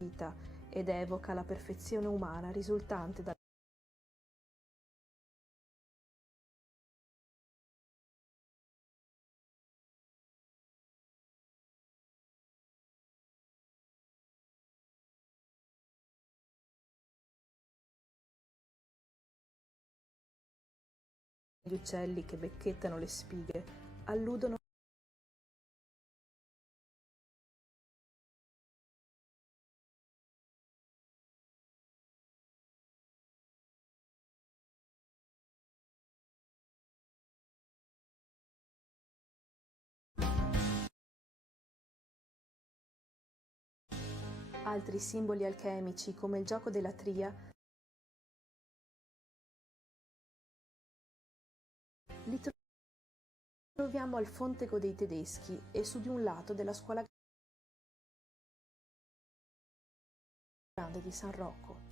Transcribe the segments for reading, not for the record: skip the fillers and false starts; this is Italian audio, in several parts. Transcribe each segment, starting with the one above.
vita ed evoca la perfezione umana risultante dagli uccelli che becchettano le spighe alludono altri simboli alchemici come il gioco della tria li troviamo al Fontego dei Tedeschi e su di un lato della scuola grande di San Rocco.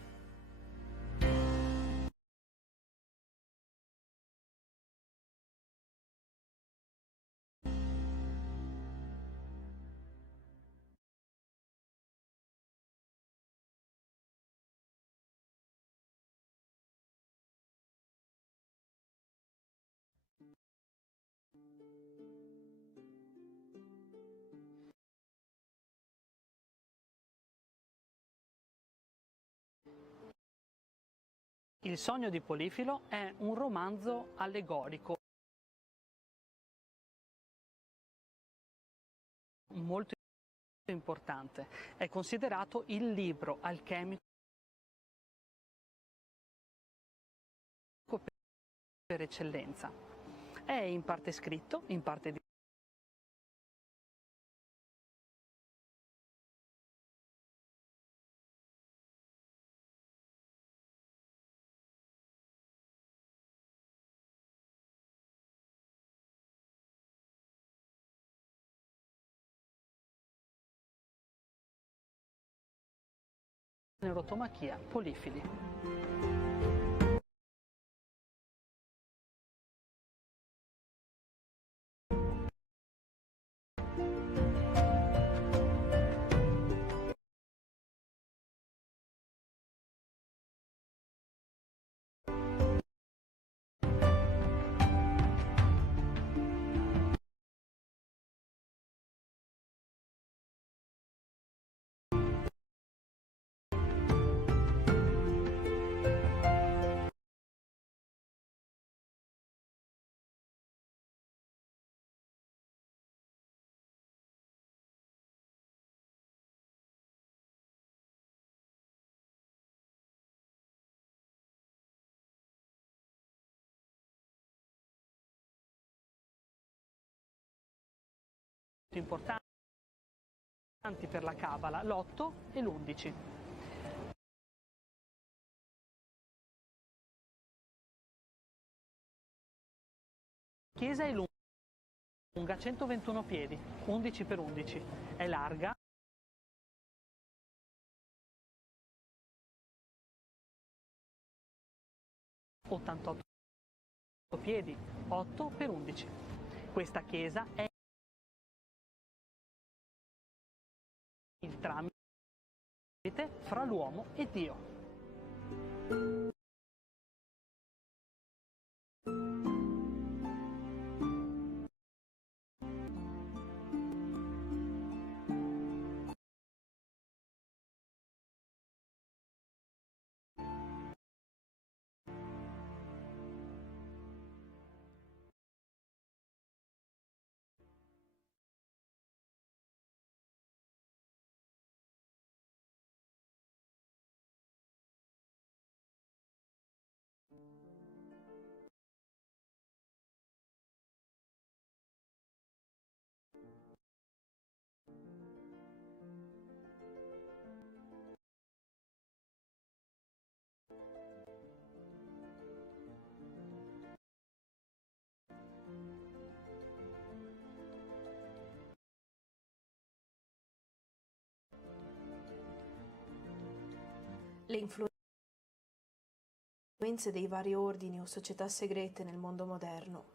Il sogno di Polifilo è un romanzo allegorico molto importante. È considerato il libro alchemico per eccellenza. È in parte scritto, in parte neurotomachia polifili. Importanti per la Cabala, l'8 e l'11. La chiesa è lunga 121 piedi, 11 per 11, è larga 88 piedi, 8 per 11. Questa chiesa è il tramite fra l'uomo e Dio. Le influenze dei vari ordini o società segrete nel mondo moderno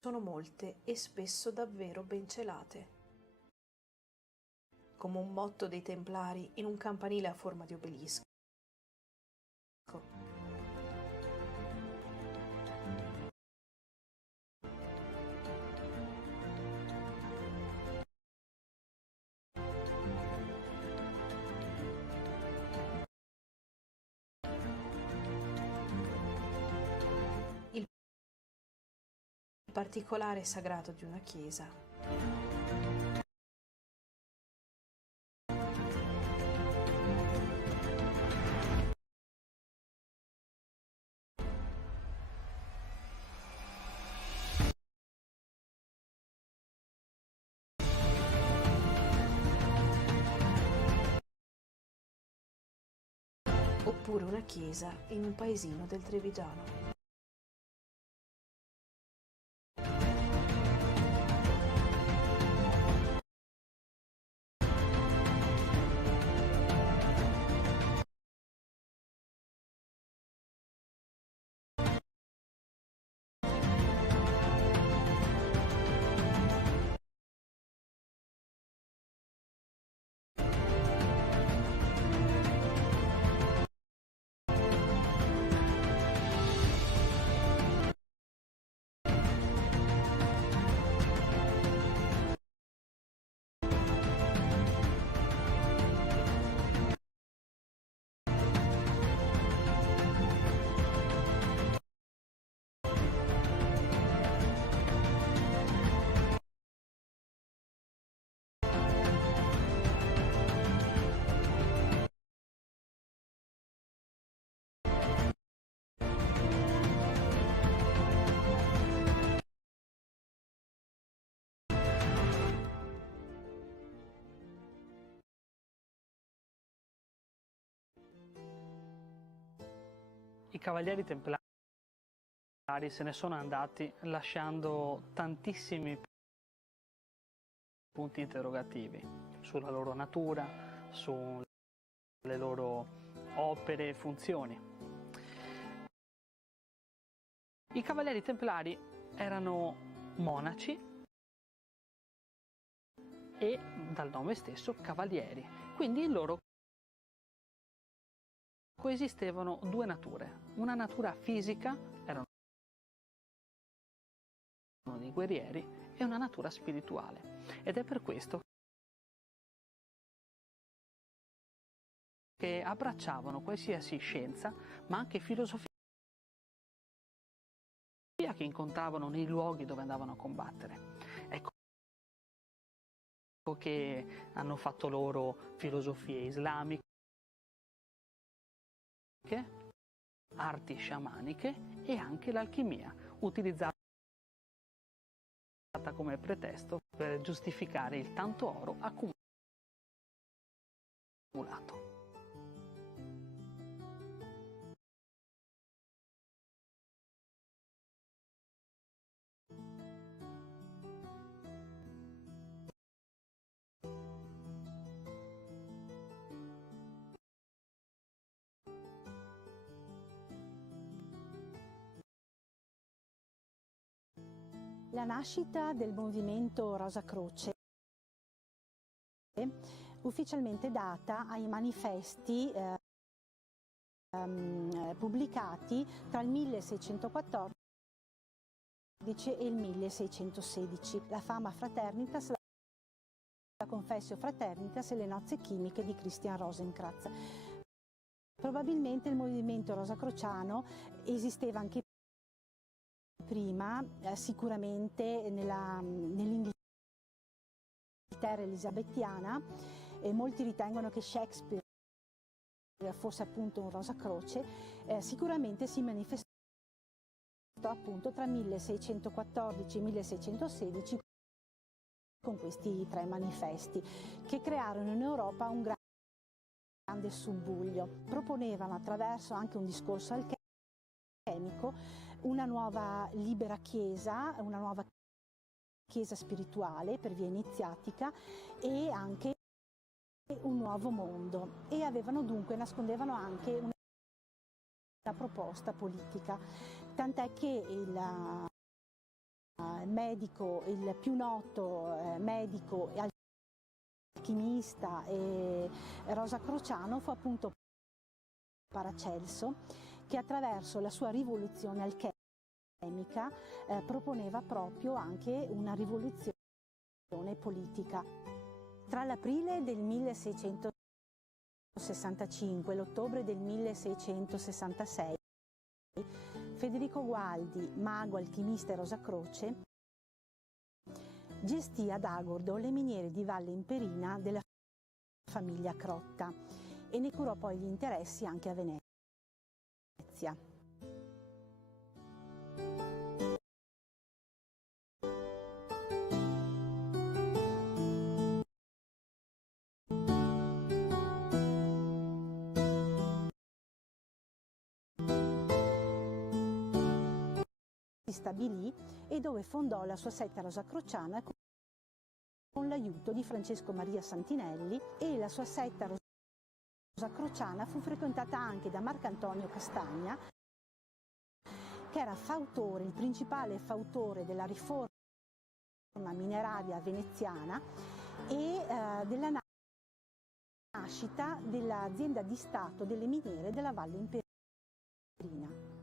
sono molte e spesso davvero ben celate. come un motto dei Templari in un campanile a forma di obelisco. Il particolare sagrato di una chiesa. Oppure una chiesa in un paesino del Trevigiano. I Cavalieri Templari se ne sono andati lasciando tantissimi punti interrogativi sulla loro natura, sulle loro opere e funzioni. I Cavalieri Templari erano monaci e dal nome stesso cavalieri, quindi in loro coesistevano due nature, una natura fisica, erano dei guerrieri, e una natura spirituale. Ed è per questo che abbracciavano qualsiasi scienza, ma anche filosofia che incontravano nei luoghi dove andavano a combattere. Ecco che hanno fatto loro filosofie islamiche, arti sciamaniche e anche l'alchimia, utilizzata come pretesto per giustificare il tanto oro accumulato. La nascita del movimento Rosa Croce ufficialmente data ai manifesti pubblicati tra il 1614 e il 1616, la Fama Fraternitas, la Confessio Fraternitas e le nozze chimiche di Christian Rosenkranz. Probabilmente il movimento rosacrociano esisteva anche prima, sicuramente nell'Inghilterra elisabettiana, e molti ritengono che Shakespeare fosse appunto un Rosacroce, sicuramente si manifestò appunto tra 1614 e 1616 con questi tre manifesti che crearono in Europa un grande subbuglio. Proponevano attraverso anche un discorso alchemico una nuova libera chiesa, una nuova chiesa spirituale per via iniziatica e anche un nuovo mondo, e nascondevano anche una proposta politica, tant'è che il più noto medico e alchimista e rosacrociano fu appunto Paracelso, che attraverso la sua rivoluzione alchemica proponeva proprio anche una rivoluzione politica. Tra l'aprile del 1665 e l'ottobre del 1666, Federico Gualdi, mago, alchimista e rosacroce, gestì ad Agordo le miniere di Valle Imperina della famiglia Crotta e ne curò poi gli interessi anche a Venezia. Si stabilì e dove fondò la sua setta rosacrociana con l'aiuto di Francesco Maria Santinelli, e la sua setta rosacrociana fu frequentata anche da Marcantonio Castagna, che era fautore, il principale fautore della riforma mineraria veneziana e della nascita dell'azienda di Stato delle miniere della Valle Imperina.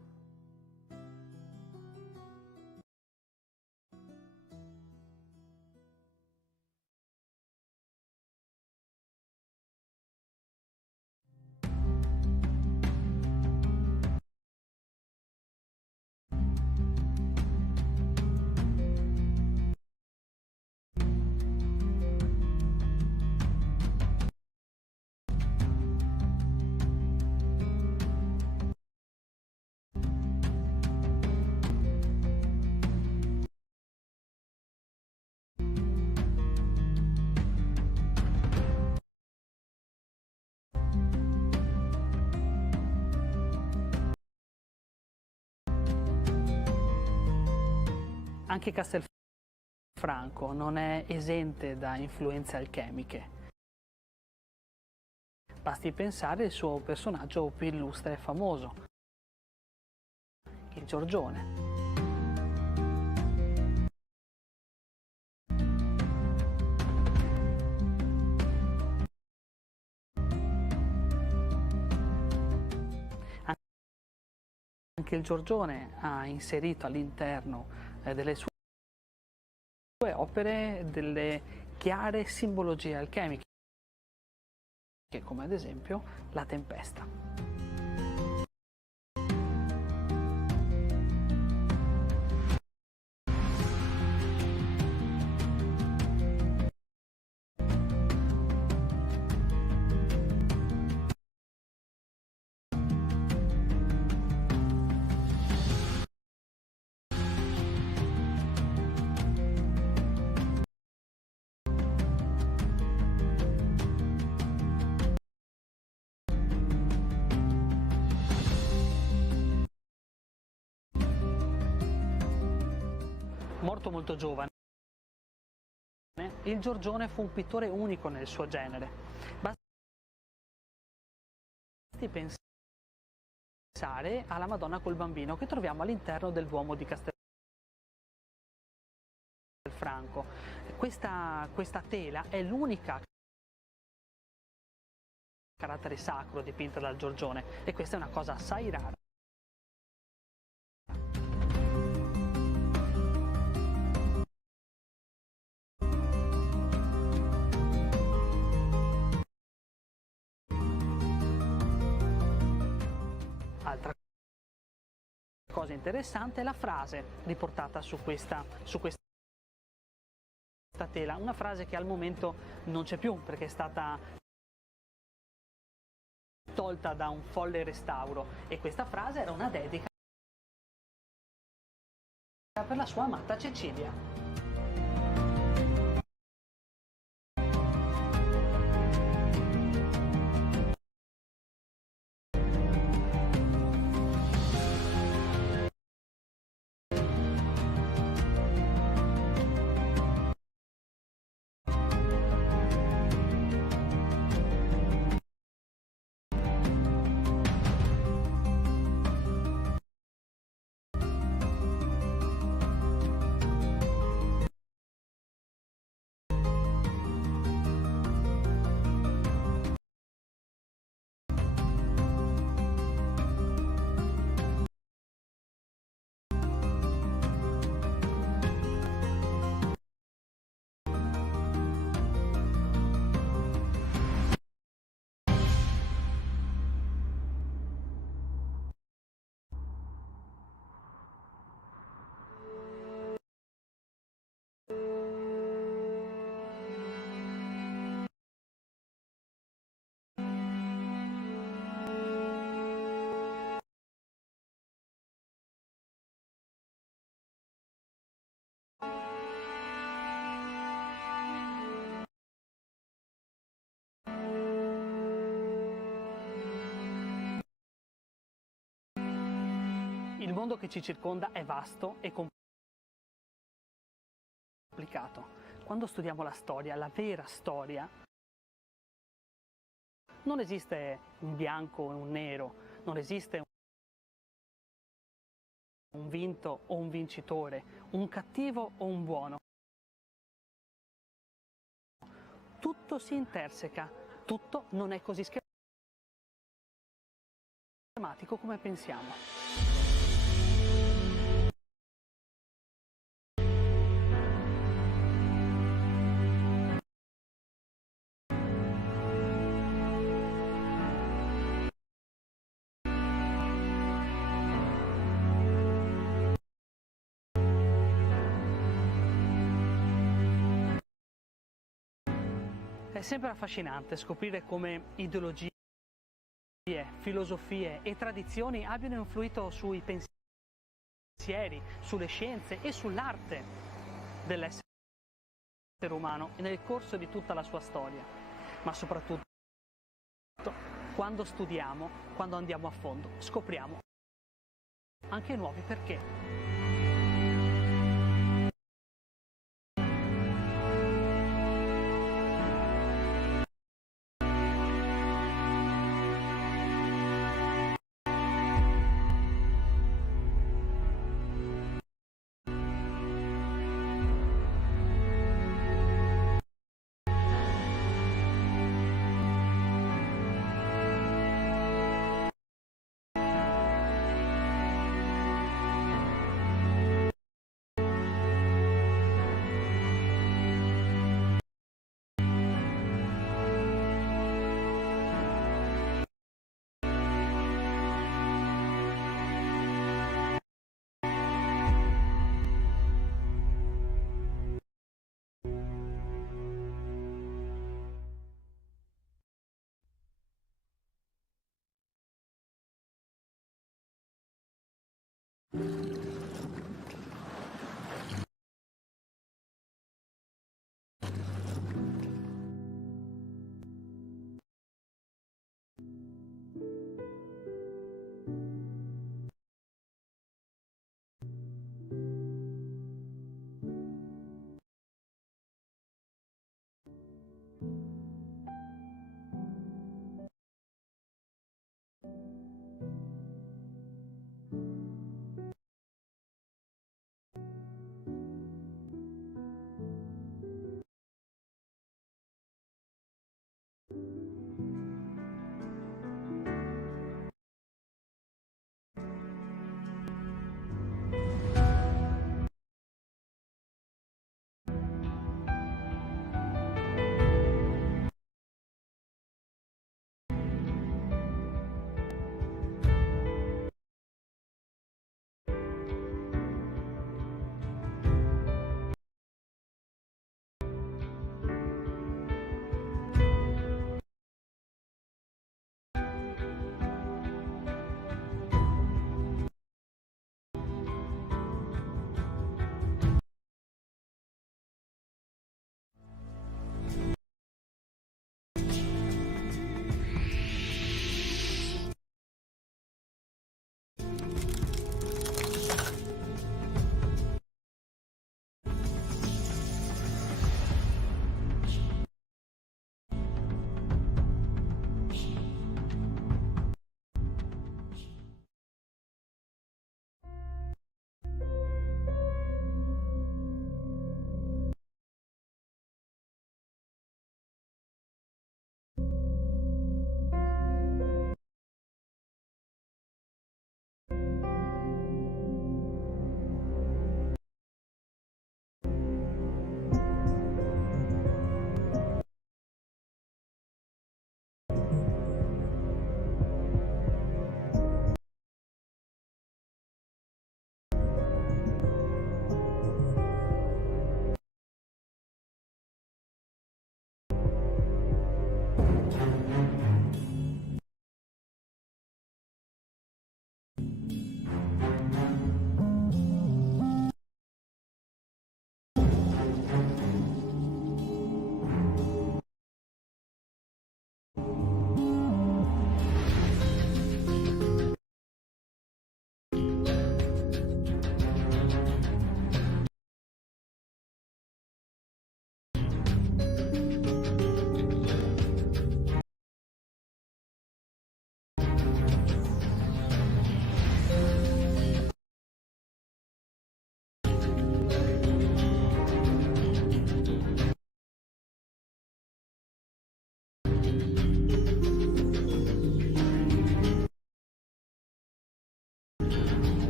Anche Castelfranco non è esente da influenze alchemiche. Basti pensare al suo personaggio più illustre e famoso, il Giorgione. Anche il Giorgione ha inserito all'interno delle sue opere delle chiare simbologie alchemiche, come ad esempio la tempesta. Morto molto giovane, il Giorgione fu un pittore unico nel suo genere. Basti pensare alla Madonna col Bambino che troviamo all'interno del Duomo di Castelfranco. Questa tela è l'unica carattere sacro dipinta dal Giorgione, e questa è una cosa assai rara. Altra cosa interessante è la frase riportata su questa tela, una frase che al momento non c'è più perché è stata tolta da un folle restauro, e questa frase era una dedica per la sua amata Cecilia. Il mondo che ci circonda è vasto e complicato. Quando studiamo la storia, la vera storia, non esiste un bianco e un nero, non esiste un vinto o un vincitore, un cattivo o un buono. Tutto si interseca, tutto non è così schematico come pensiamo. È sempre affascinante scoprire come ideologie, filosofie e tradizioni abbiano influito sui pensieri, sulle scienze e sull'arte dell'essere umano nel corso di tutta la sua storia, ma soprattutto quando studiamo, quando andiamo a fondo, scopriamo anche nuovi perché.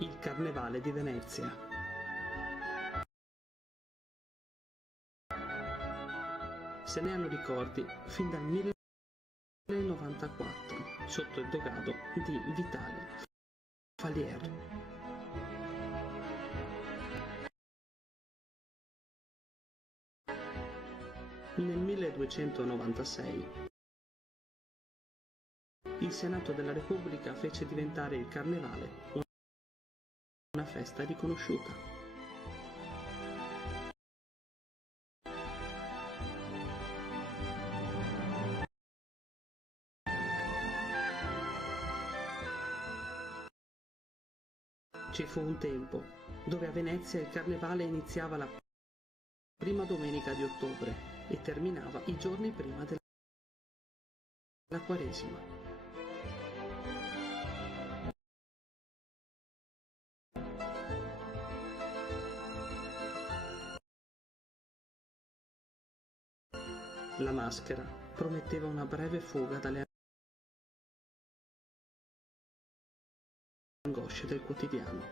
Il Carnevale di Venezia. Se ne hanno ricordi fin dal 1094, sotto il dogado di Vitale Falier. Nel 1296 il Senato della Repubblica fece diventare il Carnevale una festa riconosciuta. Ci fu un tempo dove a Venezia il Carnevale iniziava la prima domenica di ottobre e terminava i giorni prima della Quaresima. La maschera prometteva una breve fuga dalle angosce del quotidiano.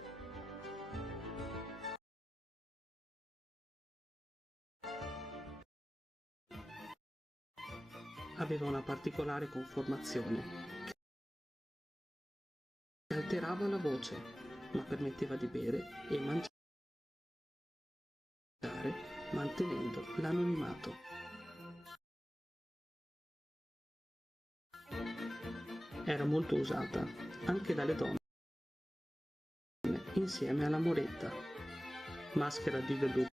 Aveva una particolare conformazione che alterava la voce, ma permetteva di bere e mangiare, mantenendo l'anonimato. Era molto usata anche dalle donne, insieme alla moretta, maschera di velluto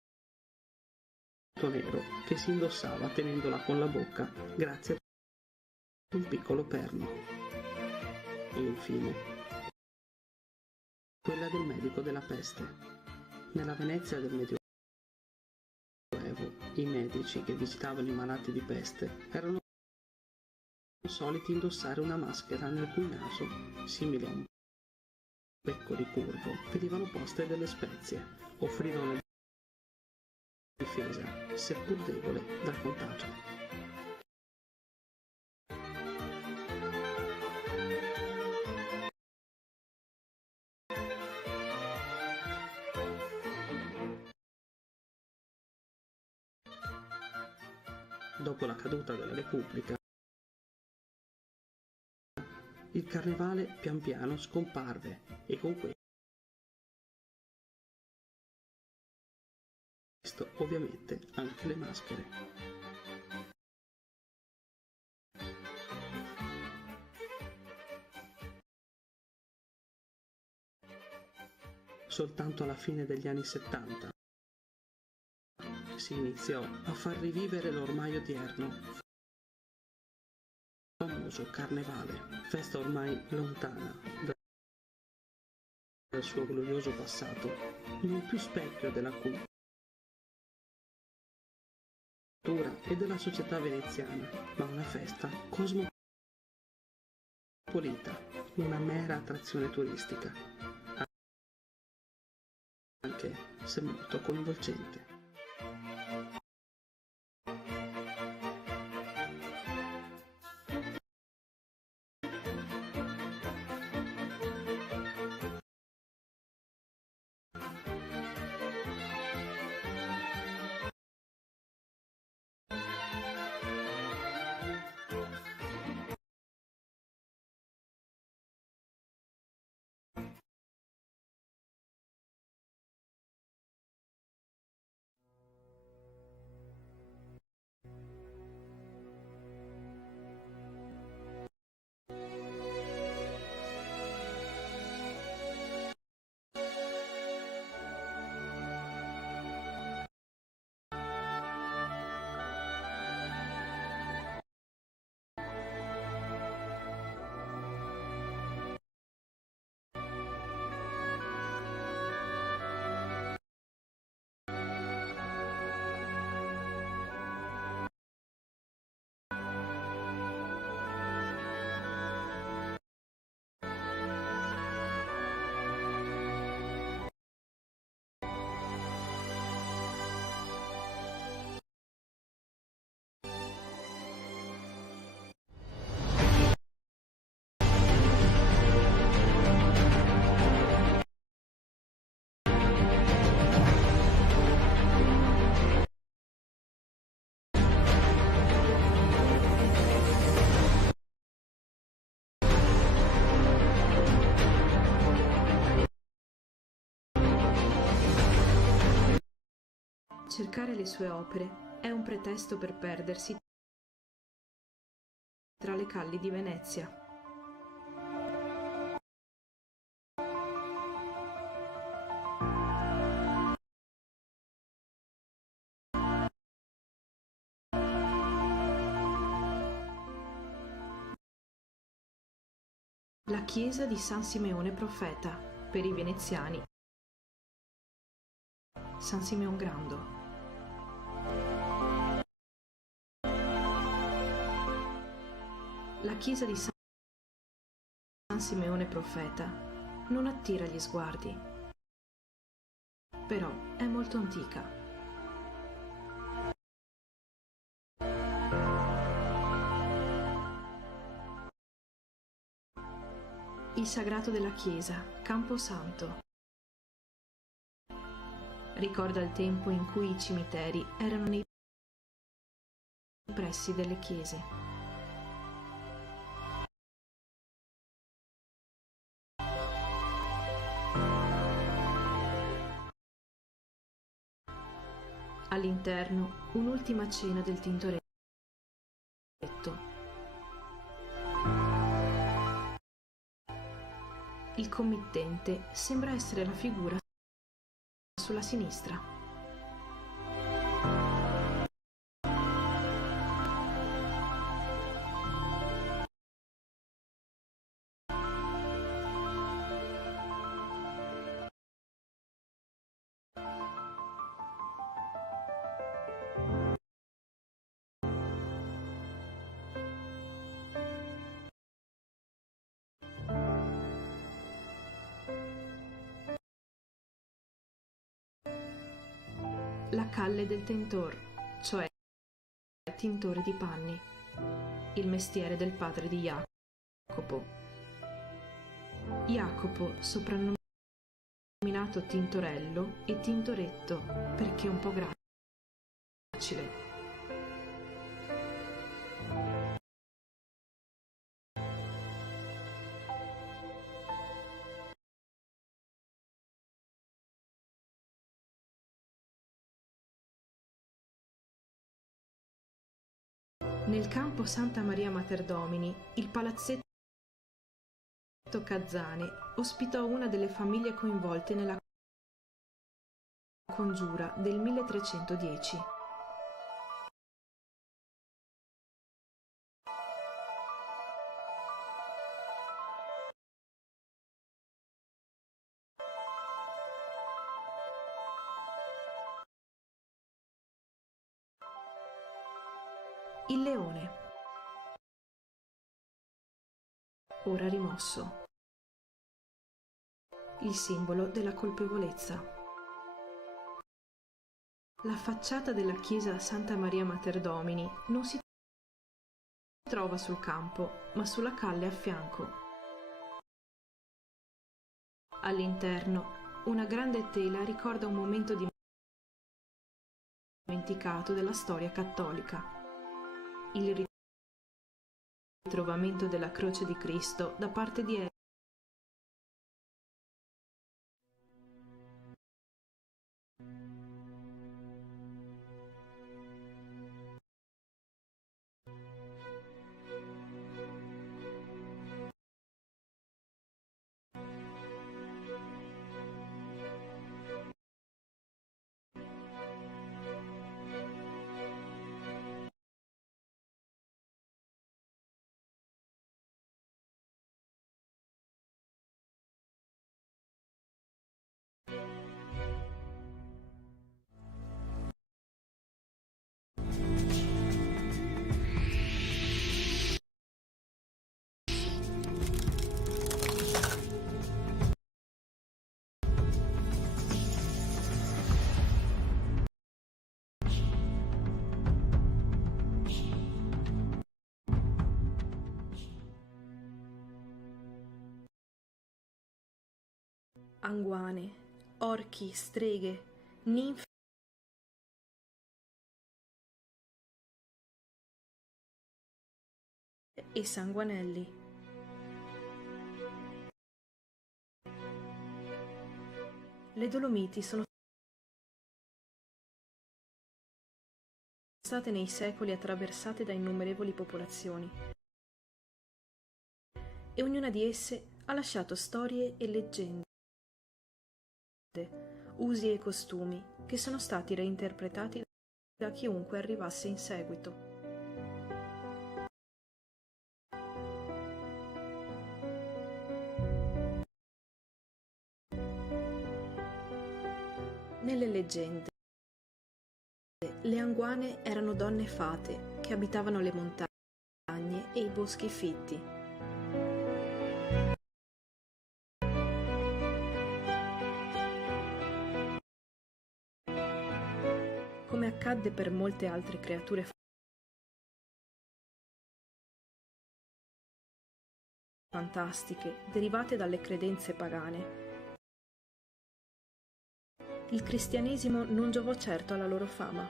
nero che si indossava tenendola con la bocca grazie ad un piccolo perno. E infine, quella del medico della peste. Nella Venezia del Medioevo, i medici che visitavano i malati di peste erano soliti indossare una maschera nel cui naso, simile a un becco ricurvo, venivano poste delle spezie, offrivano difesa, seppur debole, dal contagio. Dopo la caduta della Repubblica, il carnevale pian piano scomparve e con questo ovviamente anche le maschere. Soltanto alla fine degli anni 70 si iniziò a far rivivere l'ormai odierno famoso carnevale, festa ormai lontana dal suo glorioso passato, non più specchio della cultura e della società veneziana, ma una festa cosmopolita, una mera attrazione turistica, anche se molto coinvolgente. Cercare le sue opere è un pretesto per perdersi tra le calli di Venezia. La chiesa di San Simeone Profeta, per i veneziani San Simeon Grando. La chiesa di San Simeone Profeta non attira gli sguardi, però è molto antica. Il sagrato della chiesa, Camposanto, ricorda il tempo in cui i cimiteri erano nei pressi delle chiese. All'interno un'ultima cena del Tintoretto. Il committente sembra essere la figura sulla sinistra. La calle del tentor, cioè tintore di panni, il mestiere del padre di Jacopo. Jacopo, soprannominato Tintorello e Tintoretto perché un po' gracile. Nel campo Santa Maria Mater Domini, il palazzetto Cazzane ospitò una delle famiglie coinvolte nella congiura del 1310. Il leone, ora rimosso, il simbolo della colpevolezza. La facciata della chiesa Santa Maria Mater Domini non si trova sul campo, ma sulla calle a fianco. All'interno, una grande tela ricorda un momento dimenticato della storia cattolica. Il ritrovamento della croce di Cristo da parte di anguane, orchi, streghe, ninfe e sanguanelli. Le Dolomiti sono state nei secoli attraversate da innumerevoli popolazioni e ognuna di esse ha lasciato storie e leggende, usi e costumi che sono stati reinterpretati da chiunque arrivasse in seguito. Nelle leggende, le anguane erano donne fate che abitavano le montagne e i boschi fitti. Come accadde per molte altre creature fantastiche derivate dalle credenze pagane, il cristianesimo non giovò certo alla loro fama.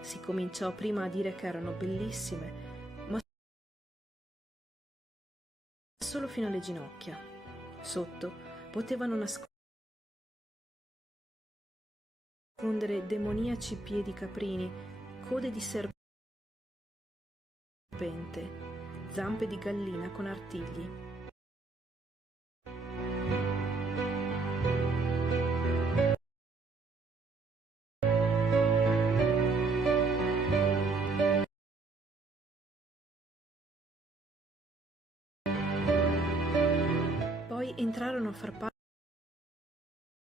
Si cominciò prima a dire che erano bellissime, ma solo fino alle ginocchia. Sotto potevano nascondere demoniaci piedi caprini, code di serpente, zampe di gallina con artigli. Poi entrarono a far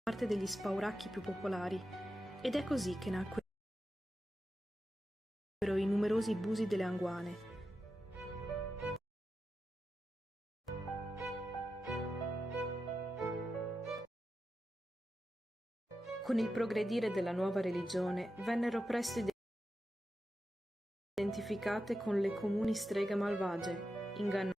parte degli spauracchi più popolari, ed è così che nacquero i numerosi busi delle anguane. Con il progredire della nuova religione vennero presto identificate con le comuni streghe malvagie, ingannatrici,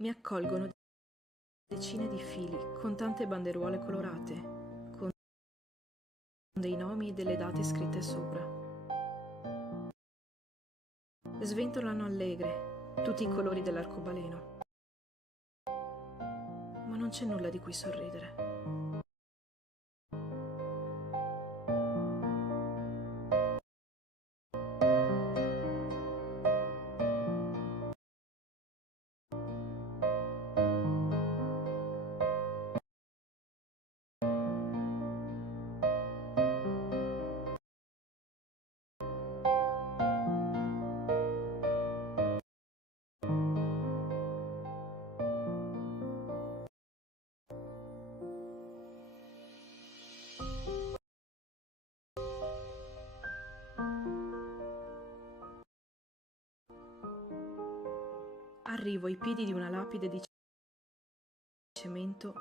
Mi accolgono decine di fili con tante banderuole colorate, con dei nomi e delle date scritte sopra. Sventolano allegre tutti i colori dell'arcobaleno, ma non c'è nulla di cui sorridere. Arrivo ai piedi di una lapide di cemento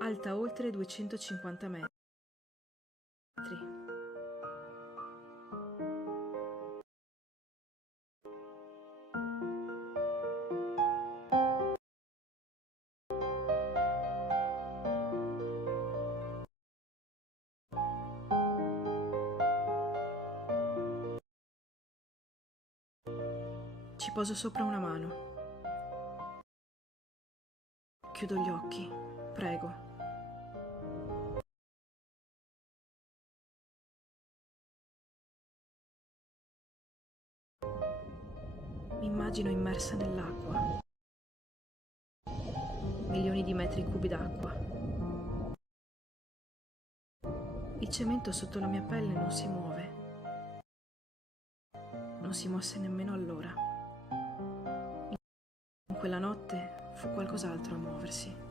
alta oltre 250 metri. Ci poso sopra una mano. Chiudo gli occhi, prego. Mi immagino immersa nell'acqua. Milioni di metri cubi d'acqua. Il cemento sotto la mia pelle non si muove. Non si mosse nemmeno allora. In quella notte fu qualcos'altro a muoversi.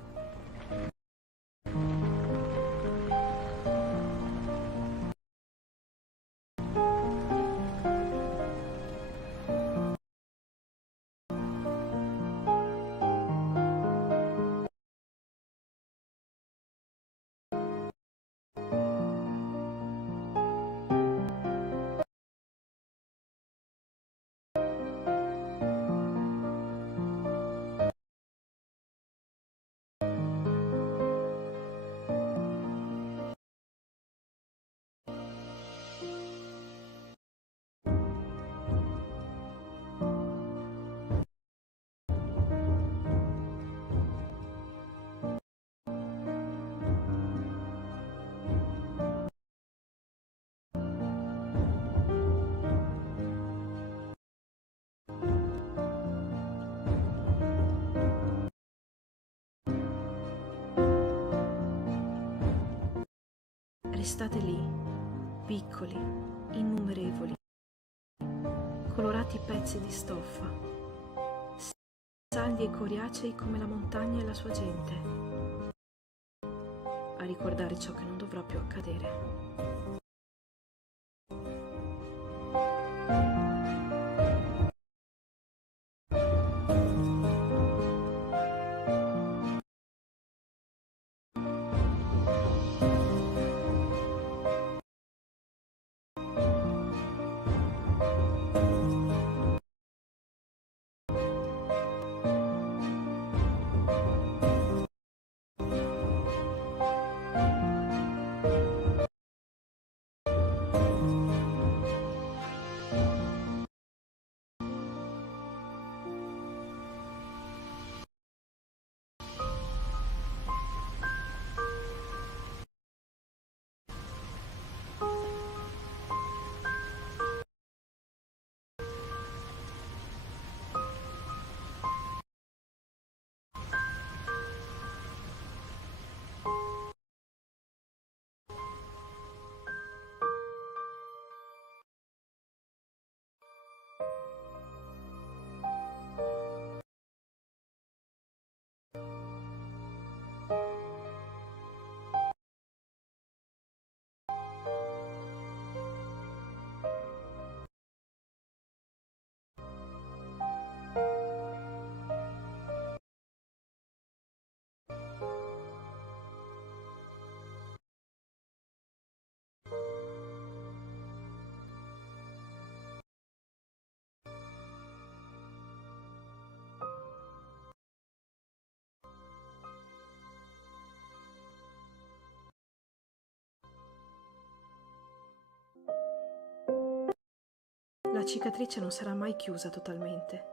Restate lì, piccoli, innumerevoli, colorati pezzi di stoffa, saldi e coriacei come la montagna e la sua gente, a ricordare ciò che non dovrà più accadere. La cicatrice non sarà mai chiusa totalmente.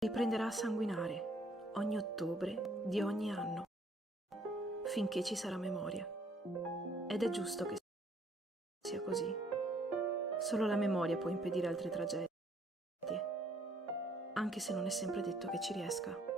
Riprenderà a sanguinare ogni ottobre di ogni anno, finché ci sarà memoria. Ed è giusto che sia così. Solo la memoria può impedire altre tragedie, anche se non è sempre detto che ci riesca.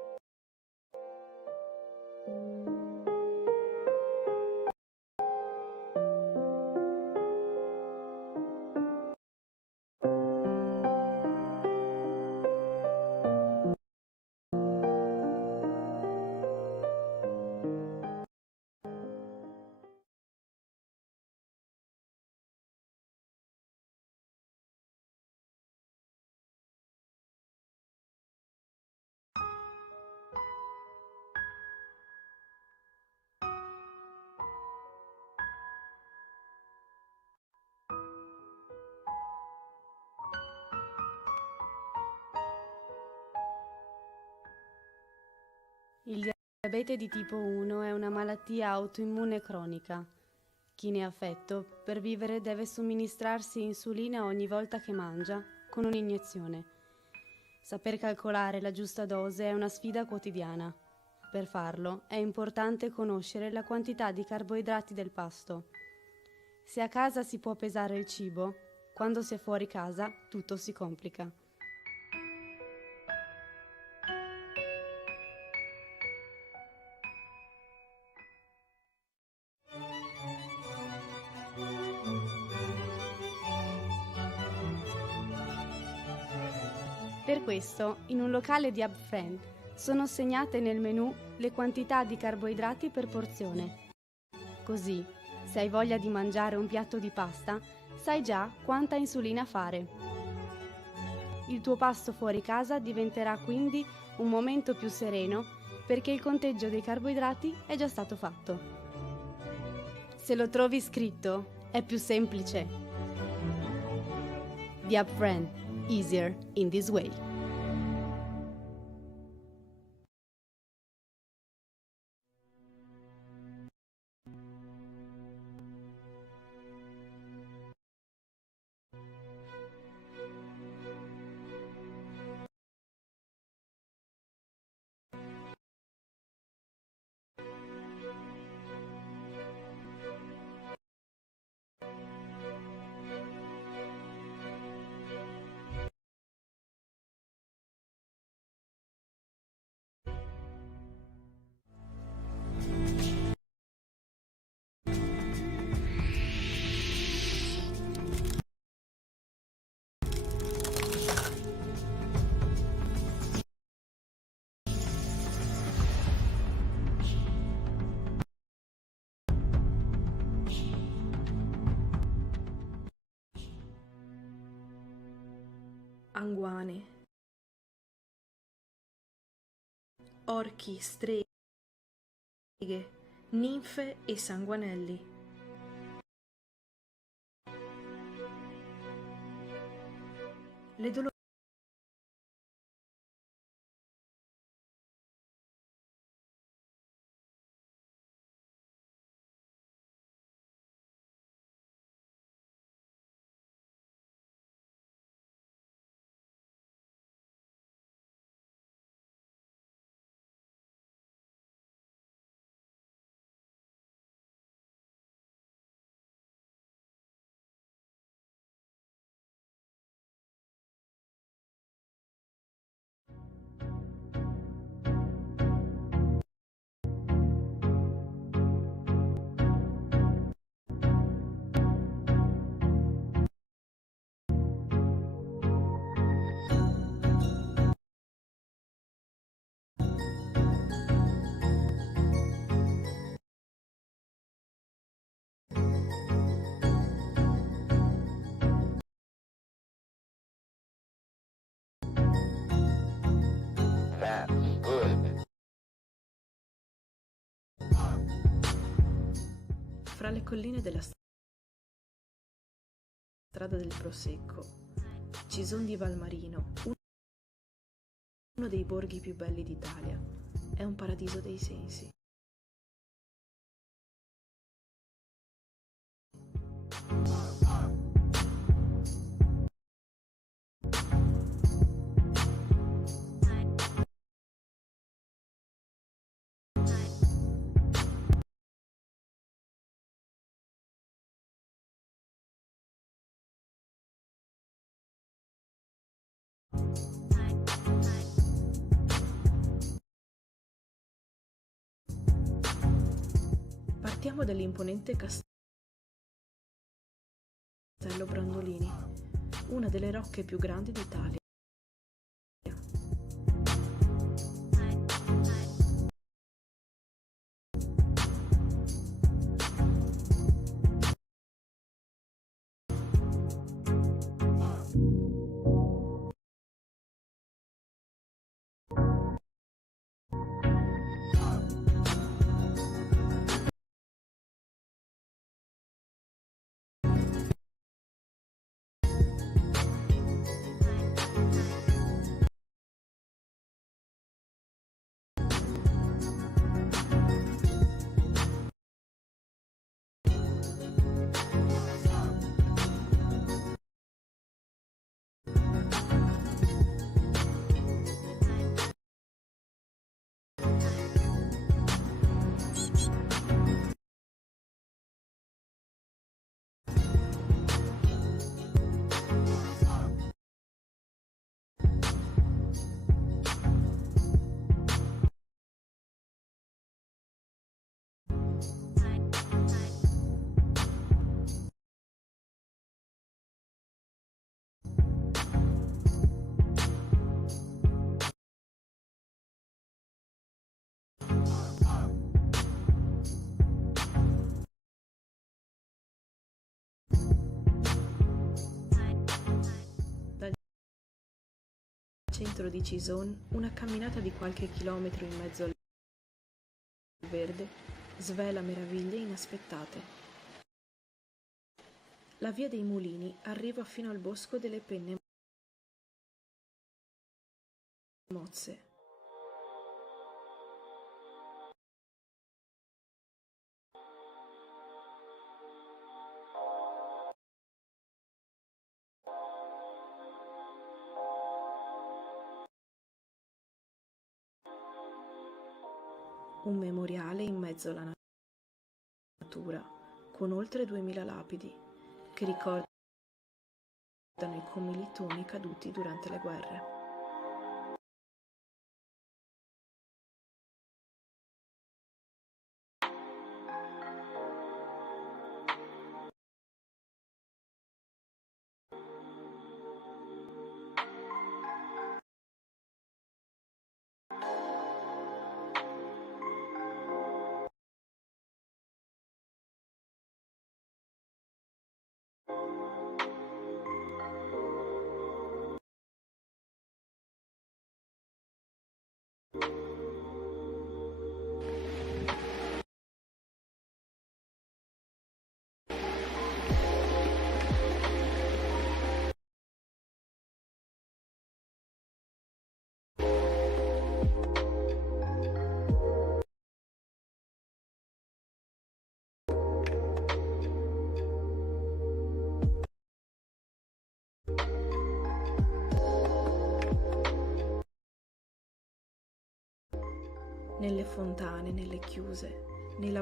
Il diabete di tipo 1 è una malattia autoimmune cronica. Chi ne è affetto, per vivere deve somministrarsi insulina ogni volta che mangia, con un'iniezione. Saper calcolare la giusta dose è una sfida quotidiana. Per farlo è importante conoscere la quantità di carboidrati del pasto. Se a casa si può pesare il cibo, quando si è fuori casa tutto si complica. Per questo, in un locale di UpFriend sono segnate nel menù le quantità di carboidrati per porzione. Così, se hai voglia di mangiare un piatto di pasta, sai già quanta insulina fare. Il tuo pasto fuori casa diventerà quindi un momento più sereno perché il conteggio dei carboidrati è già stato fatto. Se lo trovi scritto, è più semplice. The UpFriend. Easier in this way. Anguane, orchi, streghe, ninfe e sanguanelli. Le dolorose fra le colline della strada del Prosecco, Cison di Valmarino, uno dei borghi più belli d'Italia, è un paradiso dei sensi. Partiamo dall'imponente Castello Brandolini, una delle rocche più grandi d'Italia. Centro di Cison, una camminata di qualche chilometro in mezzo al verde svela meraviglie inaspettate. La via dei mulini arriva fino al bosco delle penne mozze. Un memoriale in mezzo alla natura, con oltre 2000 lapidi, che ricordano i commilitoni caduti durante le guerre. Nelle fontane, nelle chiuse, nei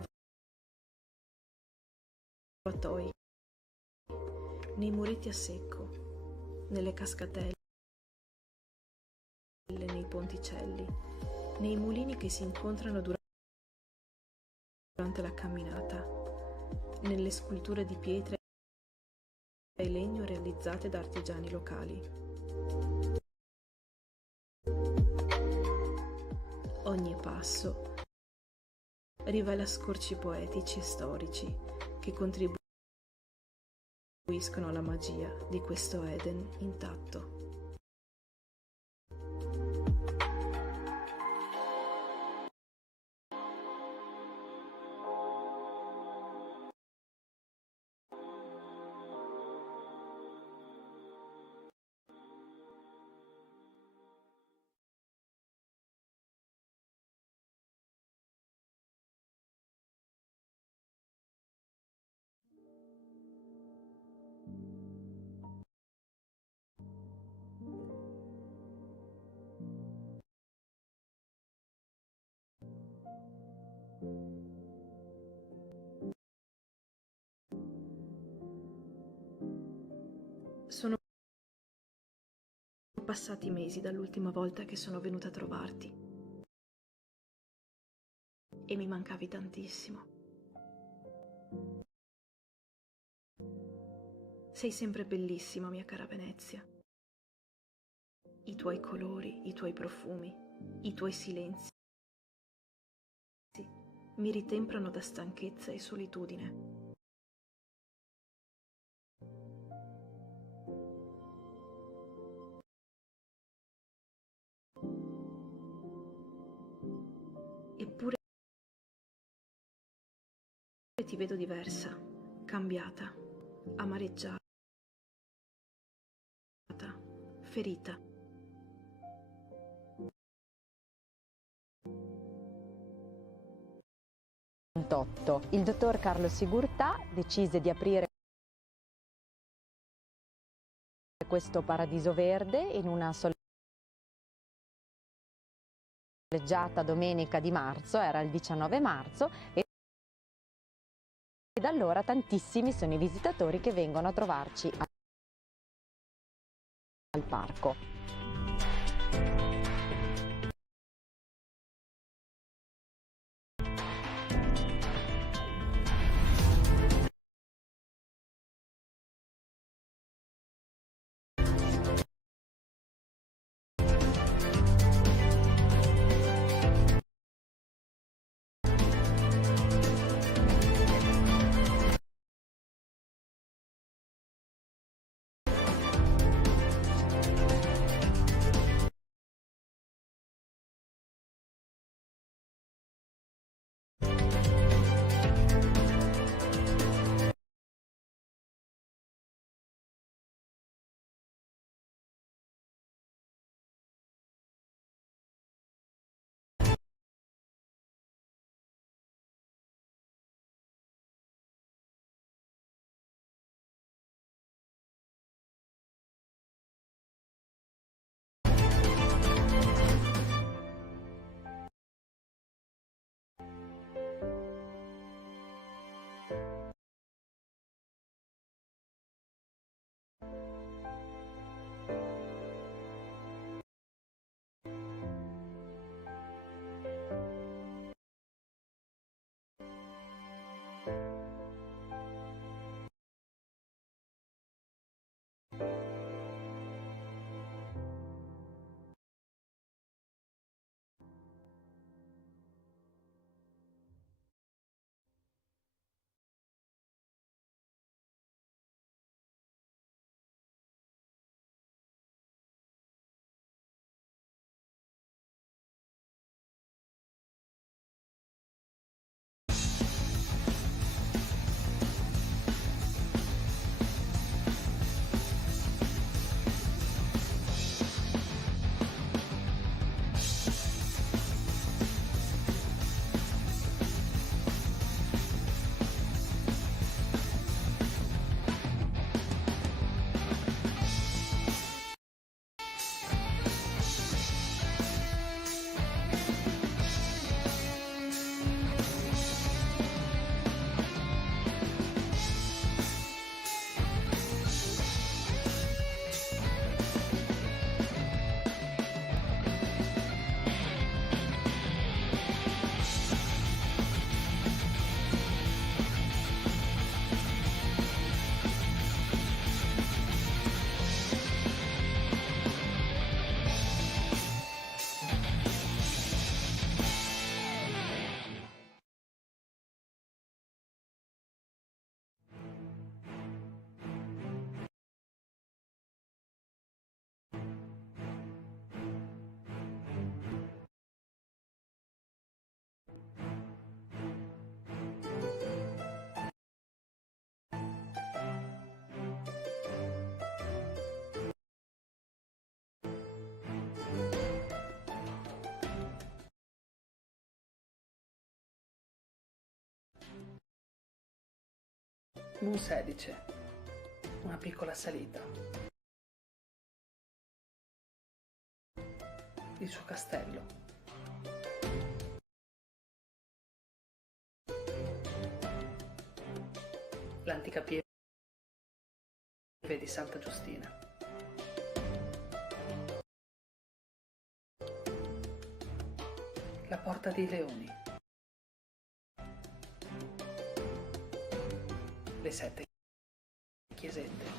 lavatoi, nei muretti a secco, nelle cascatelle, nei ponticelli, nei mulini che si incontrano durante la camminata, nelle sculture di pietra e legno realizzate da artigiani locali. Ogni passo rivela scorci poetici e storici che contribuiscono alla magia di questo Eden intatto. Sono passati mesi dall'ultima volta che sono venuta a trovarti e mi mancavi tantissimo. Sei sempre bellissima, mia cara Venezia. I tuoi colori, i tuoi profumi, i tuoi silenzi mi ritemprano da stanchezza e solitudine. Eppure ti vedo diversa, cambiata, amareggiata, ferita. Il dottor Carlo Sigurtà decise di aprire questo paradiso verde in una soleggiata domenica di marzo, era il 19 marzo, e da allora tantissimi sono i visitatori che vengono a trovarci al parco. Monselice, una piccola salita. Il suo castello. L'antica pieve di Santa Giustina. La Porta dei Leoni. le 7 chiesette.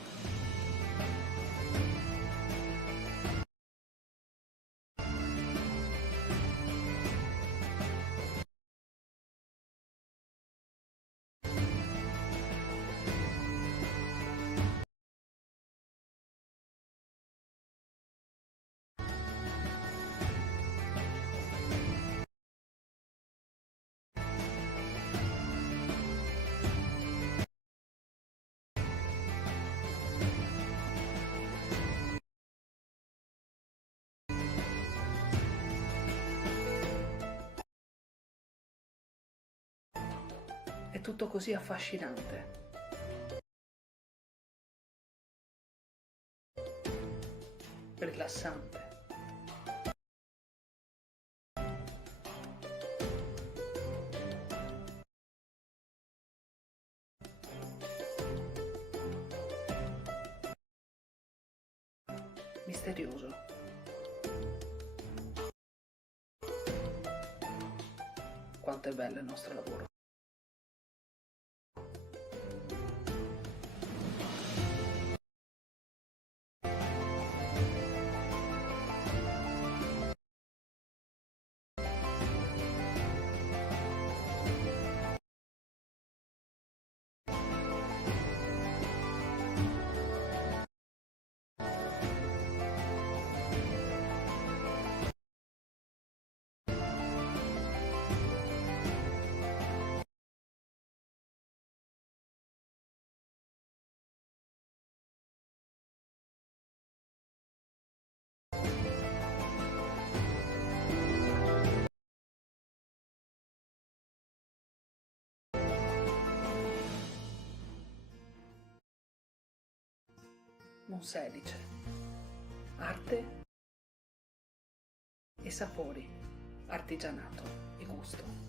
È tutto così affascinante. Rilassante. Misterioso. Quanto è bello il nostro lavoro. Monselice. Arte e sapori, artigianato e gusto.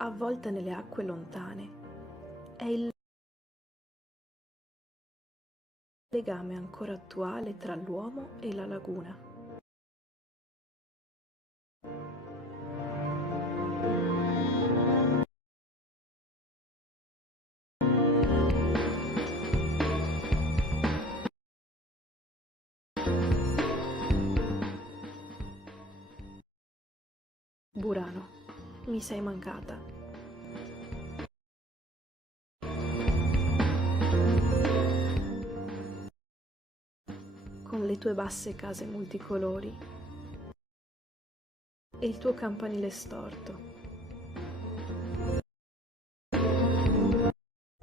Avvolta nelle acque lontane, è il legame ancora attuale tra l'uomo e la laguna. Burano, mi sei mancata. Con le tue basse case multicolori e il tuo campanile storto.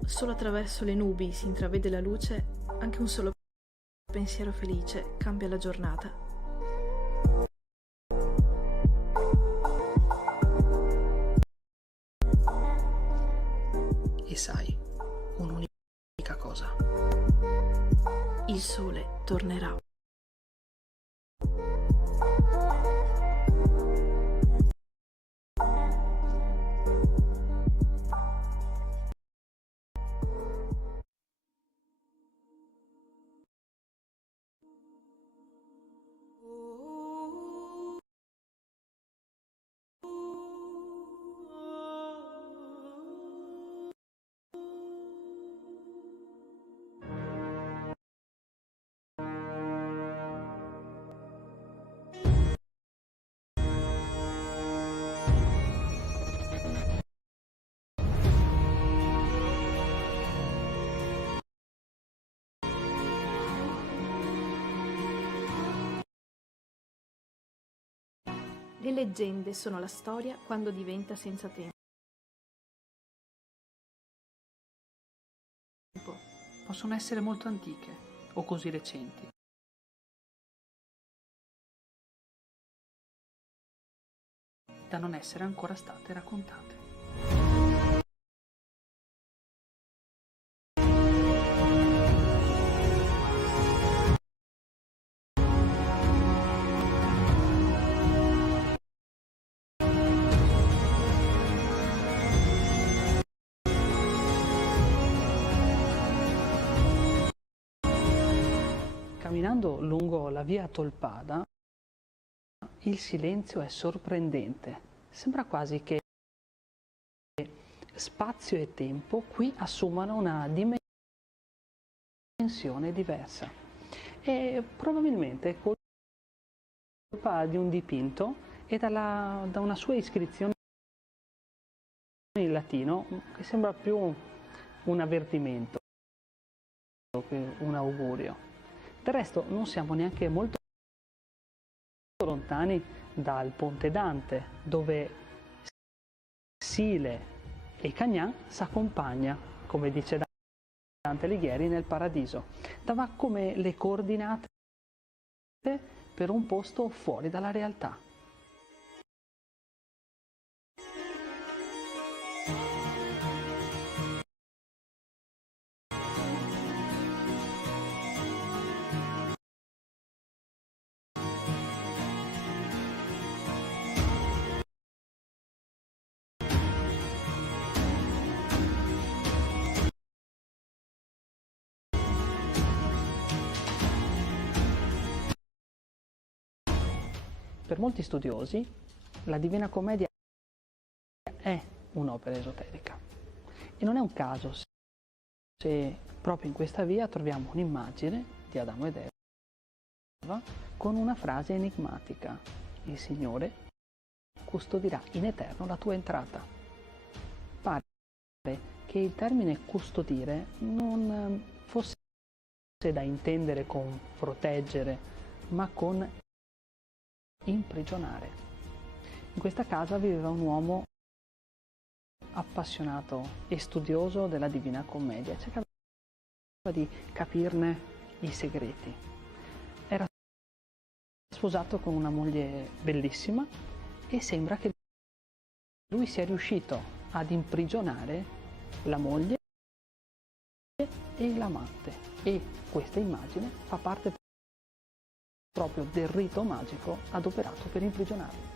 Solo attraverso le nubi si intravede la luce, anche un solo pensiero felice cambia la giornata. E sai, un'unica cosa. Il sole tornerà. Le leggende sono la storia quando diventa senza tempo. Possono essere molto antiche o così recenti. Da non essere ancora state raccontate. Camminando lungo la via Tolpada, il silenzio è sorprendente. Sembra quasi che spazio e tempo qui assumano una dimensione diversa. E probabilmente è colpa di un dipinto e da una sua iscrizione in latino che sembra più un avvertimento che un augurio. Del resto non siamo neanche molto lontani dal Ponte Dante, dove Sile e Cagnan s'accompagna, come dice Dante Alighieri, nel Paradiso. Dava come le coordinate per un posto fuori dalla realtà. Per molti studiosi, la Divina Commedia è un'opera esoterica. E non è un caso se proprio in questa via troviamo un'immagine di Adamo ed Eva con una frase enigmatica: il Signore custodirà in eterno la tua entrata. Pare che il termine custodire non fosse da intendere con proteggere, ma con imprigionare. In questa casa viveva un uomo appassionato e studioso della Divina Commedia, cercava di capirne i segreti. Era sposato con una moglie bellissima e sembra che lui sia riuscito ad imprigionare la moglie e l'amante, e questa immagine fa parte proprio del rito magico adoperato per imprigionarli.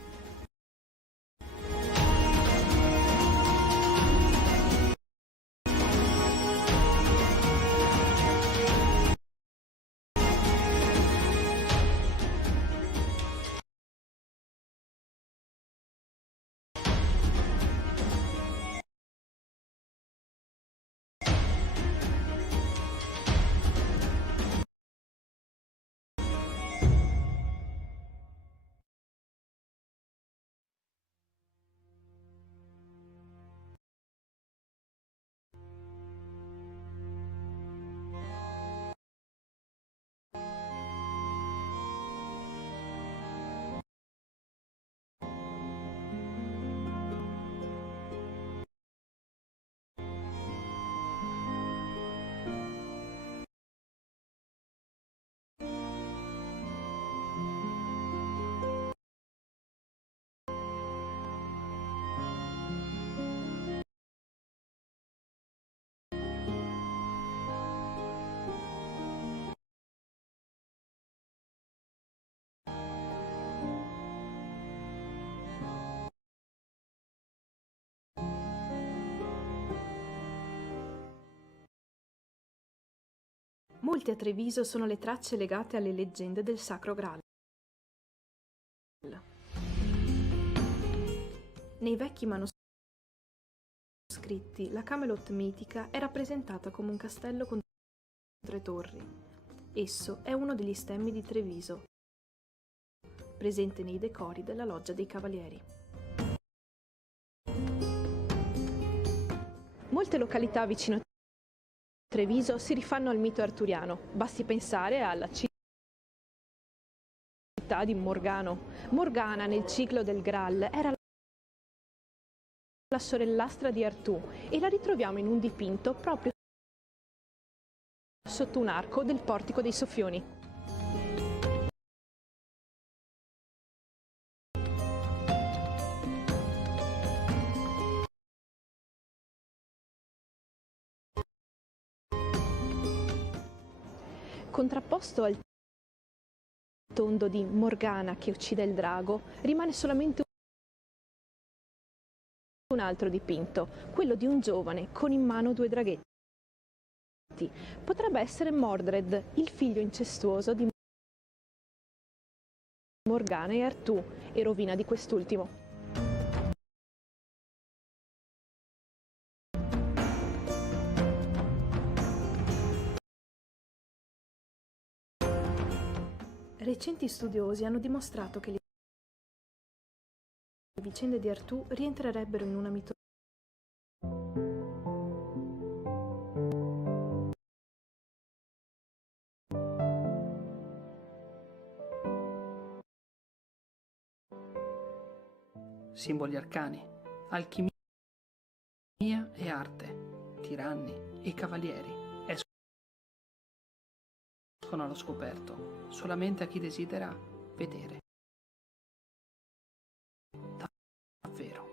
Molte a Treviso sono le tracce legate alle leggende del Sacro Graal. Nei vecchi manoscritti la Camelot mitica è rappresentata come un castello con 3 torri. Esso è uno degli stemmi di Treviso, presente nei decori della Loggia dei Cavalieri. Molte località vicino a Treviso si rifanno al mito arturiano. Basti pensare alla città di Morgano. Morgana, nel ciclo del Graal, era la sorellastra di Artù e la ritroviamo in un dipinto proprio sotto un arco del Portico dei Soffioni. Contrapposto al tondo di Morgana che uccide il drago, rimane solamente un altro dipinto, quello di un giovane con in mano 2 draghetti. Potrebbe essere Mordred, il figlio incestuoso di Morgana e Artù, e rovina di quest'ultimo. Recenti studiosi hanno dimostrato che le vicende di Artù rientrerebbero in una mitologia simboli arcani, alchimia e arte, tiranni e cavalieri escono allo scoperto solamente a chi desidera vedere. Davvero.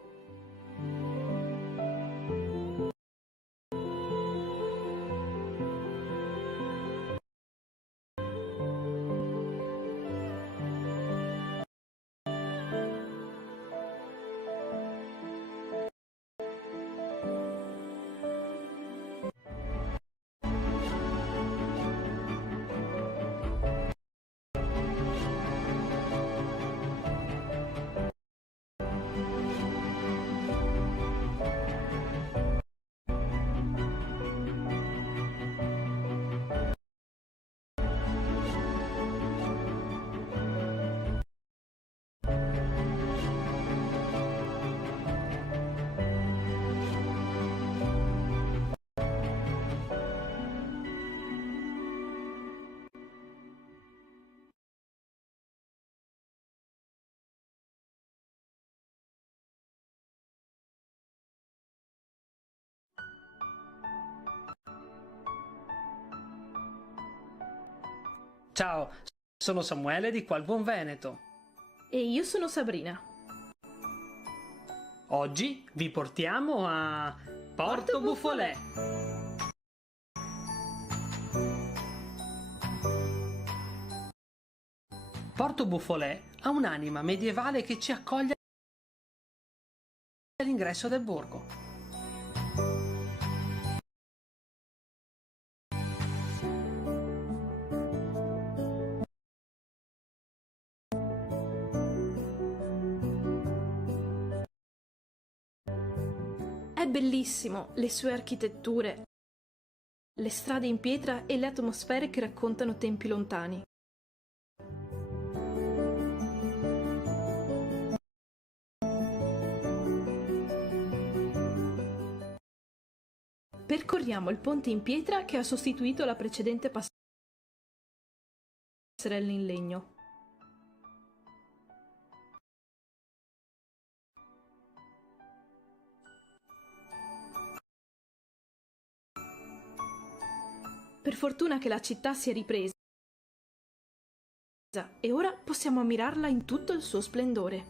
Ciao, sono Samuele di Qua il Buon Veneto. E io sono Sabrina. Oggi vi portiamo a Porto Buffolè. Porto Buffolè ha un'anima medievale che ci accoglie all'ingresso del borgo. È bellissimo, le sue architetture, le strade in pietra e le atmosfere che raccontano tempi lontani. Percorriamo il ponte in pietra che ha sostituito la precedente passerella in legno. Per fortuna che la città si è ripresa e ora possiamo ammirarla in tutto il suo splendore.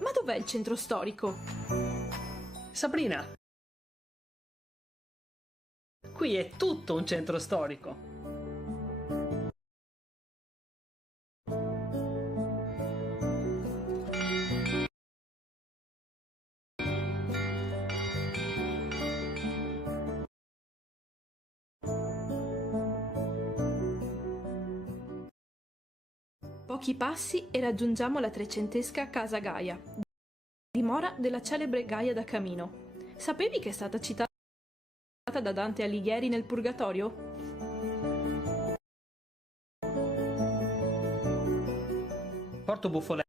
Ma dov'è il centro storico? Sabrina, qui è tutto un centro storico. pochi passi e raggiungiamo la trecentesca Casa Gaia, dimora della celebre Gaia da Camino. Sapevi che è stata citata da Dante Alighieri nel Purgatorio? Porto Buffolè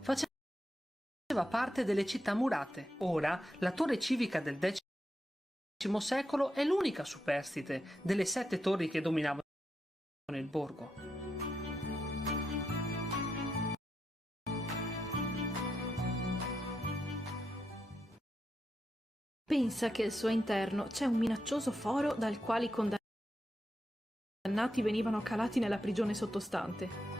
faceva parte delle città murate. Ora la torre civica del X secolo è l'unica superstite delle 7 torri che dominavano il borgo. Pensa che al suo interno c'è un minaccioso foro dal quale i condannati venivano calati nella prigione sottostante.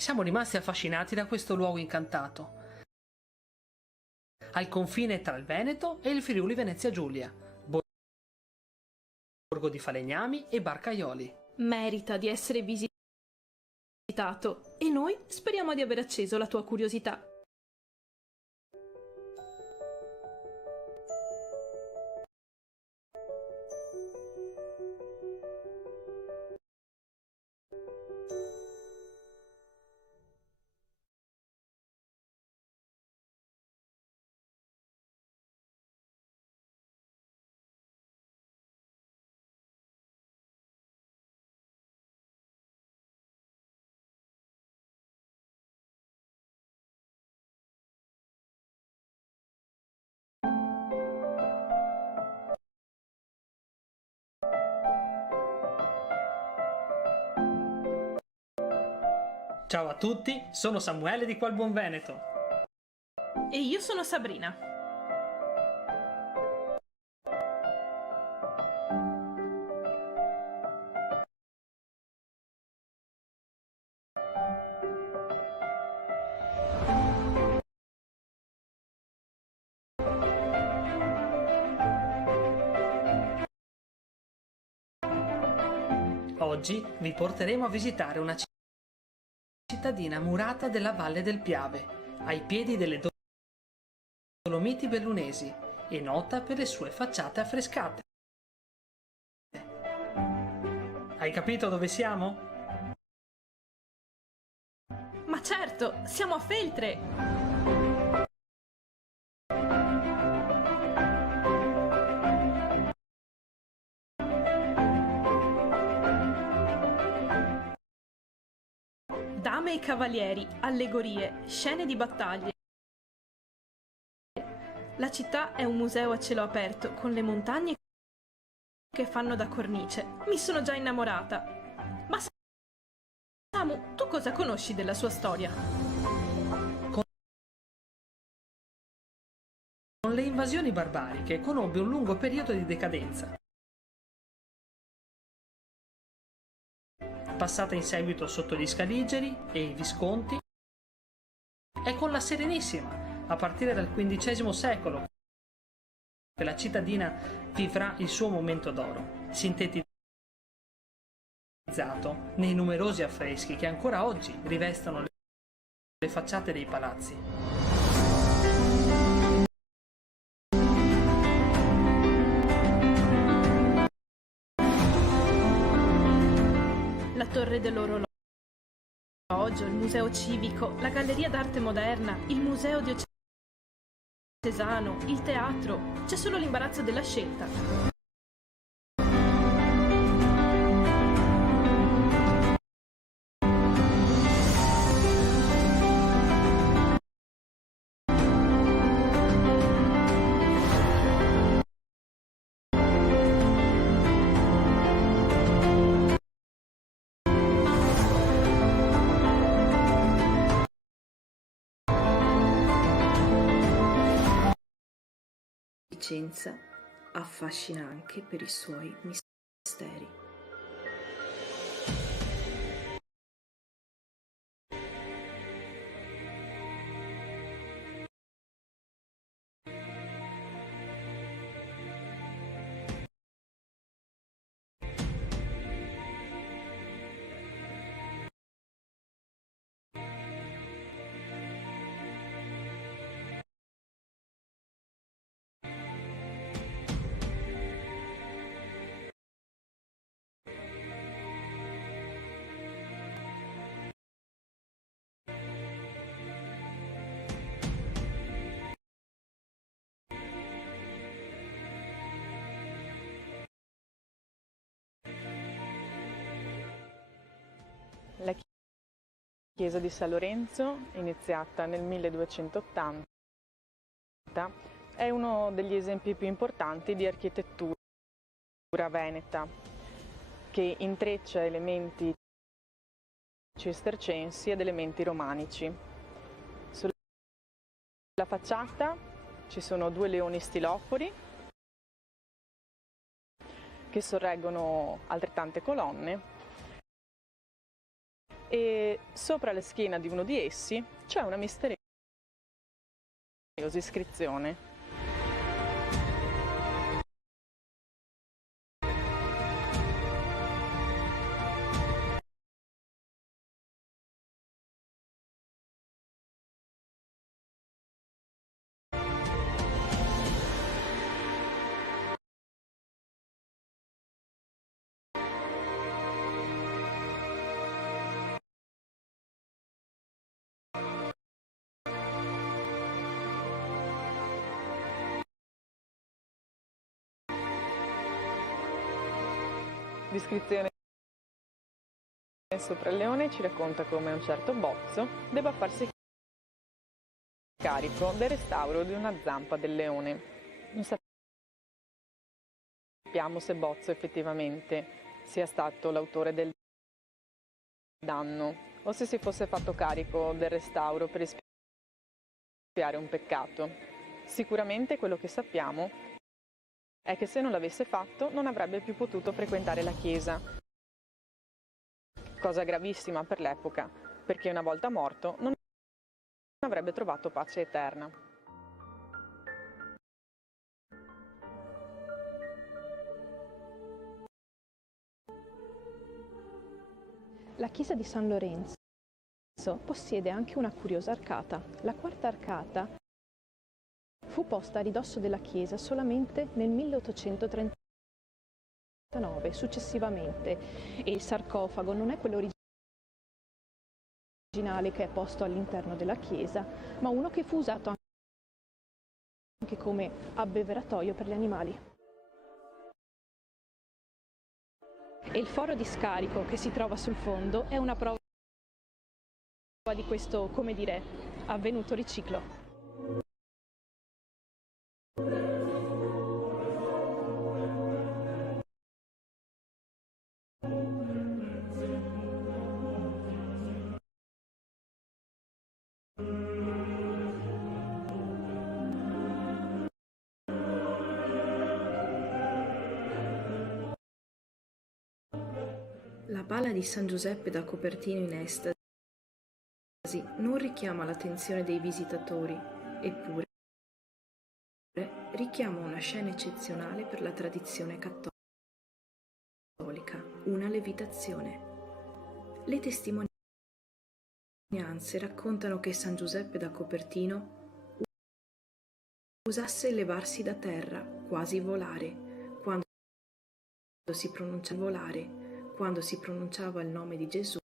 Siamo rimasti affascinati da questo luogo incantato, al confine tra il Veneto e il Friuli Venezia Giulia, borgo di falegnami e barcaioli. Merita di essere visitato e noi speriamo di aver acceso la tua curiosità. Ciao a tutti, sono Samuele di Qua al Buon Veneto. E io sono Sabrina. Oggi vi porteremo a visitare una cittadina murata della Valle del Piave, ai piedi delle Dolomiti Bellunesi e nota per le sue facciate affrescate. Hai capito dove siamo? Ma certo, siamo a Feltre! Dame e cavalieri, allegorie, scene di battaglie. La città è un museo a cielo aperto, con le montagne che fanno da cornice. Mi sono già innamorata. Ma Samu, tu cosa conosci della sua storia? Con le invasioni barbariche conobbe un lungo periodo di decadenza, passata in seguito sotto gli Scaligeri e i Visconti, è con la Serenissima, a partire dal XV secolo, che la cittadina vivrà il suo momento d'oro, sintetizzato nei numerosi affreschi che ancora oggi rivestono le facciate dei palazzi. La torre dell'orologio, il museo civico, la galleria d'arte moderna, il museo diocesano, il teatro. C'è solo l'imbarazzo della scelta. Vicenza affascina anche per i suoi misteri. La chiesa di San Lorenzo, iniziata nel 1280, è uno degli esempi più importanti di architettura veneta, che intreccia elementi cistercensi ed elementi romanici. Sulla facciata ci sono 2 leoni stilofori che sorreggono altrettante colonne e sopra la schiena di uno di essi c'è una misteriosa iscrizione. L'iscrizione sopra il leone ci racconta come un certo Bozzo debba farsi carico del restauro di una zampa del leone. Non sappiamo se Bozzo effettivamente sia stato l'autore del danno o se si fosse fatto carico del restauro per espiare un peccato. Sicuramente quello che sappiamo è che se non l'avesse fatto non avrebbe più potuto frequentare la chiesa, cosa gravissima per l'epoca, perché una volta morto non avrebbe trovato pace eterna. La chiesa di San Lorenzo possiede anche una curiosa arcata. La quarta arcata fu posta a ridosso della chiesa solamente nel 1839, successivamente, e il sarcofago non è quello originale che è posto all'interno della chiesa, ma uno che fu usato anche come abbeveratoio per gli animali. E il foro di scarico che si trova sul fondo è una prova di questo, come dire, avvenuto riciclo. La pala di San Giuseppe da Copertino in estasi non richiama l'attenzione dei visitatori, eppure richiama una scena eccezionale per la tradizione cattolica, una levitazione. Le testimonianze raccontano che San Giuseppe da Copertino usasse levarsi da terra, quasi volare, quando si pronunciava il nome di Gesù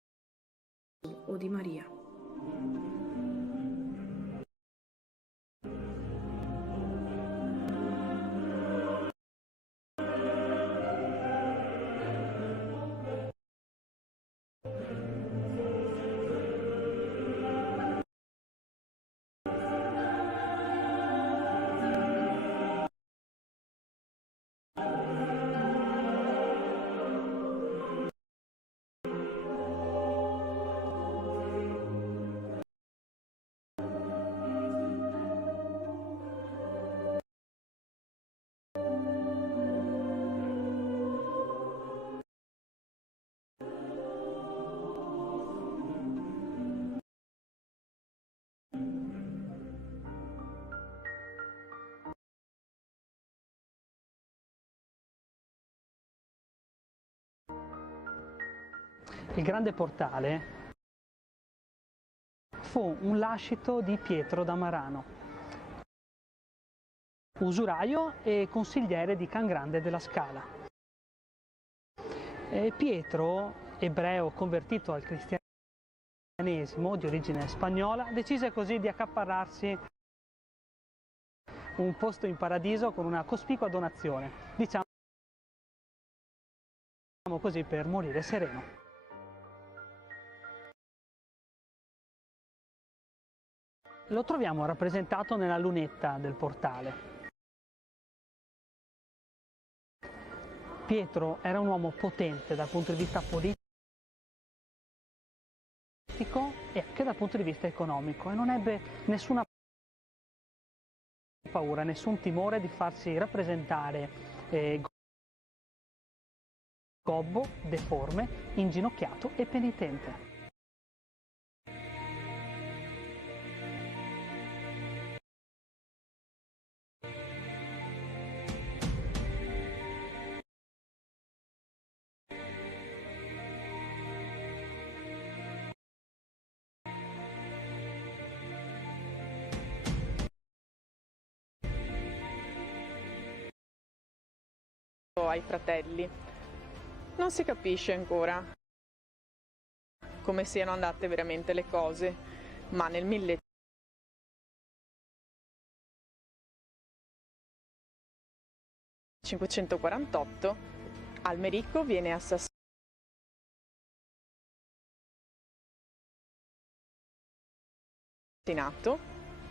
o di Maria. Il grande portale fu un lascito di Pietro da Marano, usuraio e consigliere di Can Grande della Scala. Pietro, ebreo convertito al cristianesimo di origine spagnola, decise così di accaparrarsi un posto in paradiso con una cospicua donazione, diciamo così, per morire sereno. lo troviamo rappresentato nella lunetta del portale. Pietro era un uomo potente dal punto di vista politico e anche dal punto di vista economico, e non ebbe nessuna paura, nessun timore di farsi rappresentare gobbo, deforme, inginocchiato e penitente. Ai fratelli. Non si capisce ancora come siano andate veramente le cose, ma nel 1548 Almerico viene assassinato,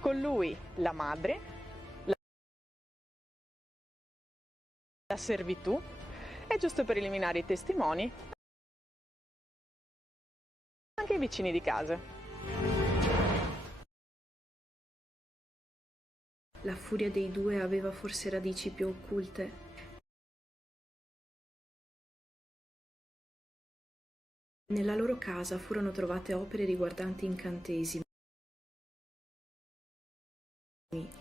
con lui la madre, la servitù, e giusto per eliminare i testimoni, anche i vicini di casa. La furia dei due aveva forse radici più occulte. Nella loro casa furono trovate opere riguardanti incantesimi,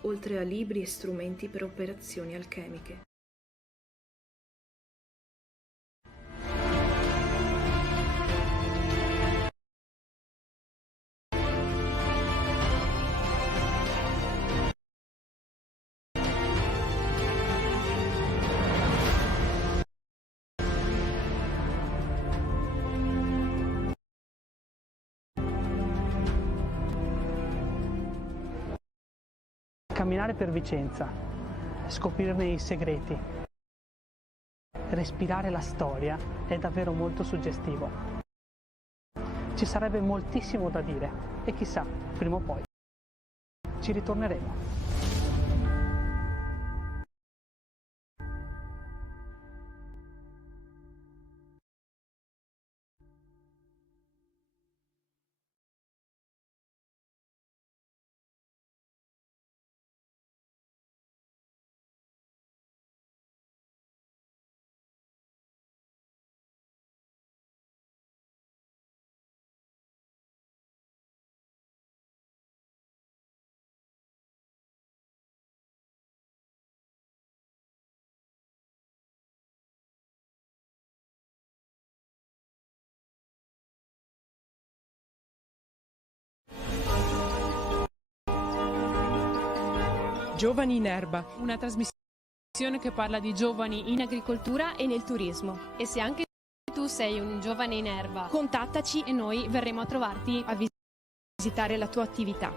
oltre a libri e strumenti per operazioni alchemiche. Camminare per Vicenza, scoprirne i segreti, respirare la storia è davvero molto suggestivo. Ci sarebbe moltissimo da dire e chissà, prima o poi ci ritorneremo. Giovani in Erba, una trasmissione che parla di giovani in agricoltura e nel turismo. E se anche tu sei un giovane in erba, Contattaci e noi verremo a trovarti a visitare la tua attività.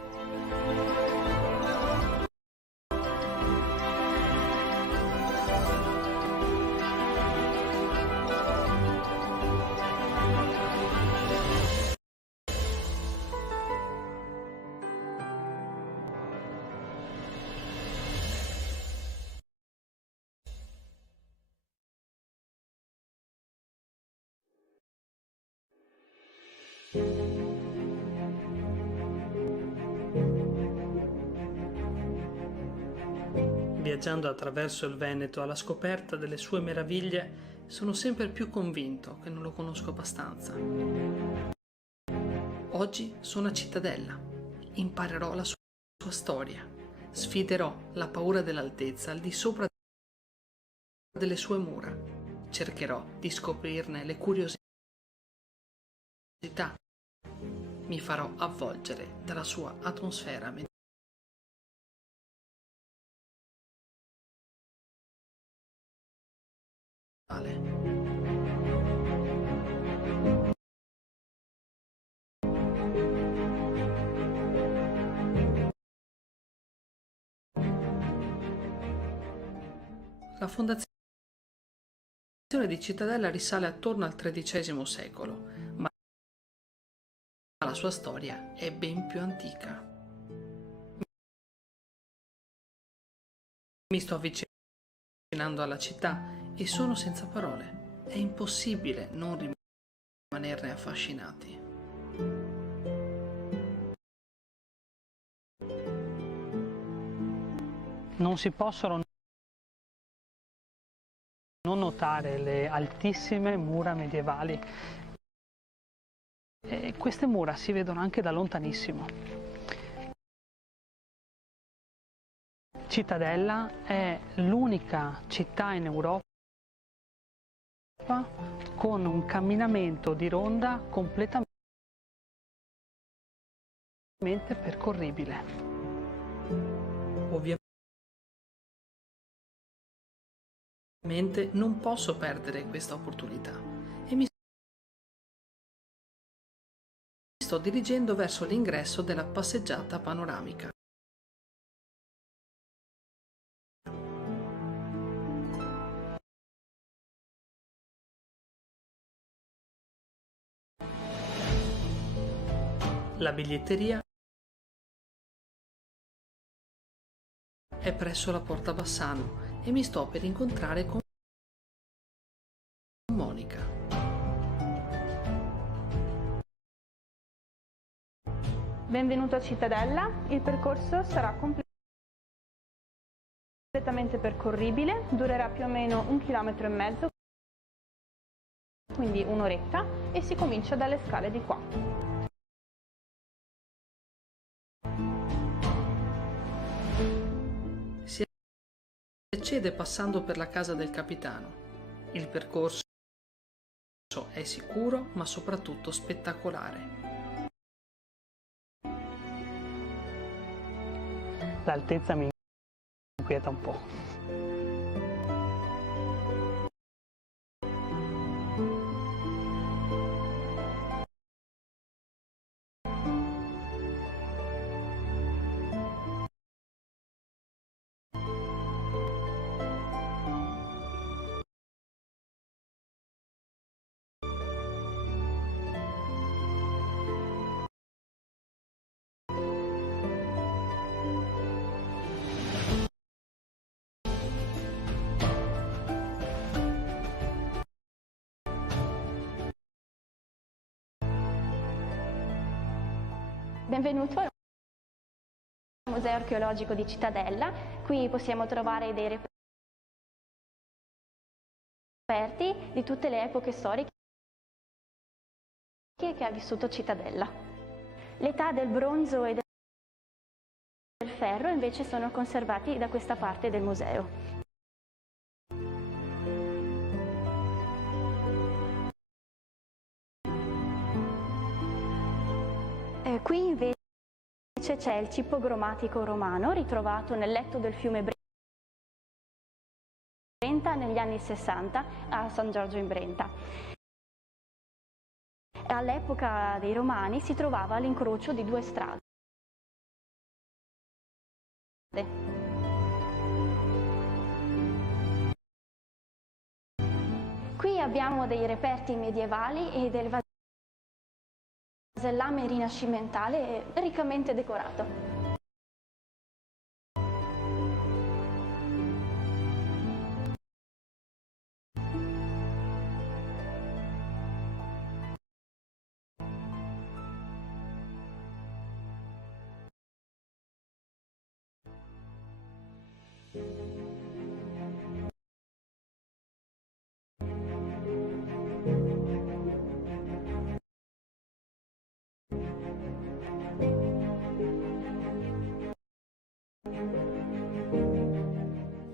Viaggiando attraverso il Veneto alla scoperta delle sue meraviglie, sono sempre più convinto che non lo conosco abbastanza. Oggi sono a Cittadella, imparerò la sua storia, sfiderò la paura dell'altezza al di sopra delle sue mura, cercherò di scoprirne le curiosità, mi farò avvolgere dalla sua atmosfera medievale. La fondazione di Cittadella risale attorno al XIII secolo, ma la sua storia è ben più antica. Mi sto avvicinando alla città e sono senza parole. È impossibile non rimanerne affascinati. Non si possono non notare le altissime mura medievali. E queste mura si vedono anche da lontanissimo. Cittadella è l'unica città in Europa con un camminamento di ronda completamente percorribile. Ovviamente non posso perdere questa opportunità e mi sto dirigendo verso l'ingresso della passeggiata panoramica. La biglietteria è presso la Porta Bassano e mi sto per incontrare con Monica. Benvenuto a Cittadella, il percorso sarà completamente percorribile, durerà più o meno 1,5 km, quindi un'oretta, e si comincia dalle scale di qua. Si accede passando per la casa del capitano. Il percorso è sicuro ma soprattutto spettacolare. L'altezza mi inquieta un po'. Benvenuto al Museo Archeologico di Cittadella. Qui possiamo trovare dei reperti di tutte le epoche storiche che ha vissuto Cittadella. L'età del bronzo e del ferro invece sono conservati da questa parte del museo. Qui invece c'è il cippo gromatico romano ritrovato nel letto del fiume Brenta negli anni 60 a San Giorgio in Brenta. All'epoca dei Romani si trovava all'incrocio di due strade. Qui abbiamo dei reperti medievali e del vasellame rinascimentale riccamente decorato.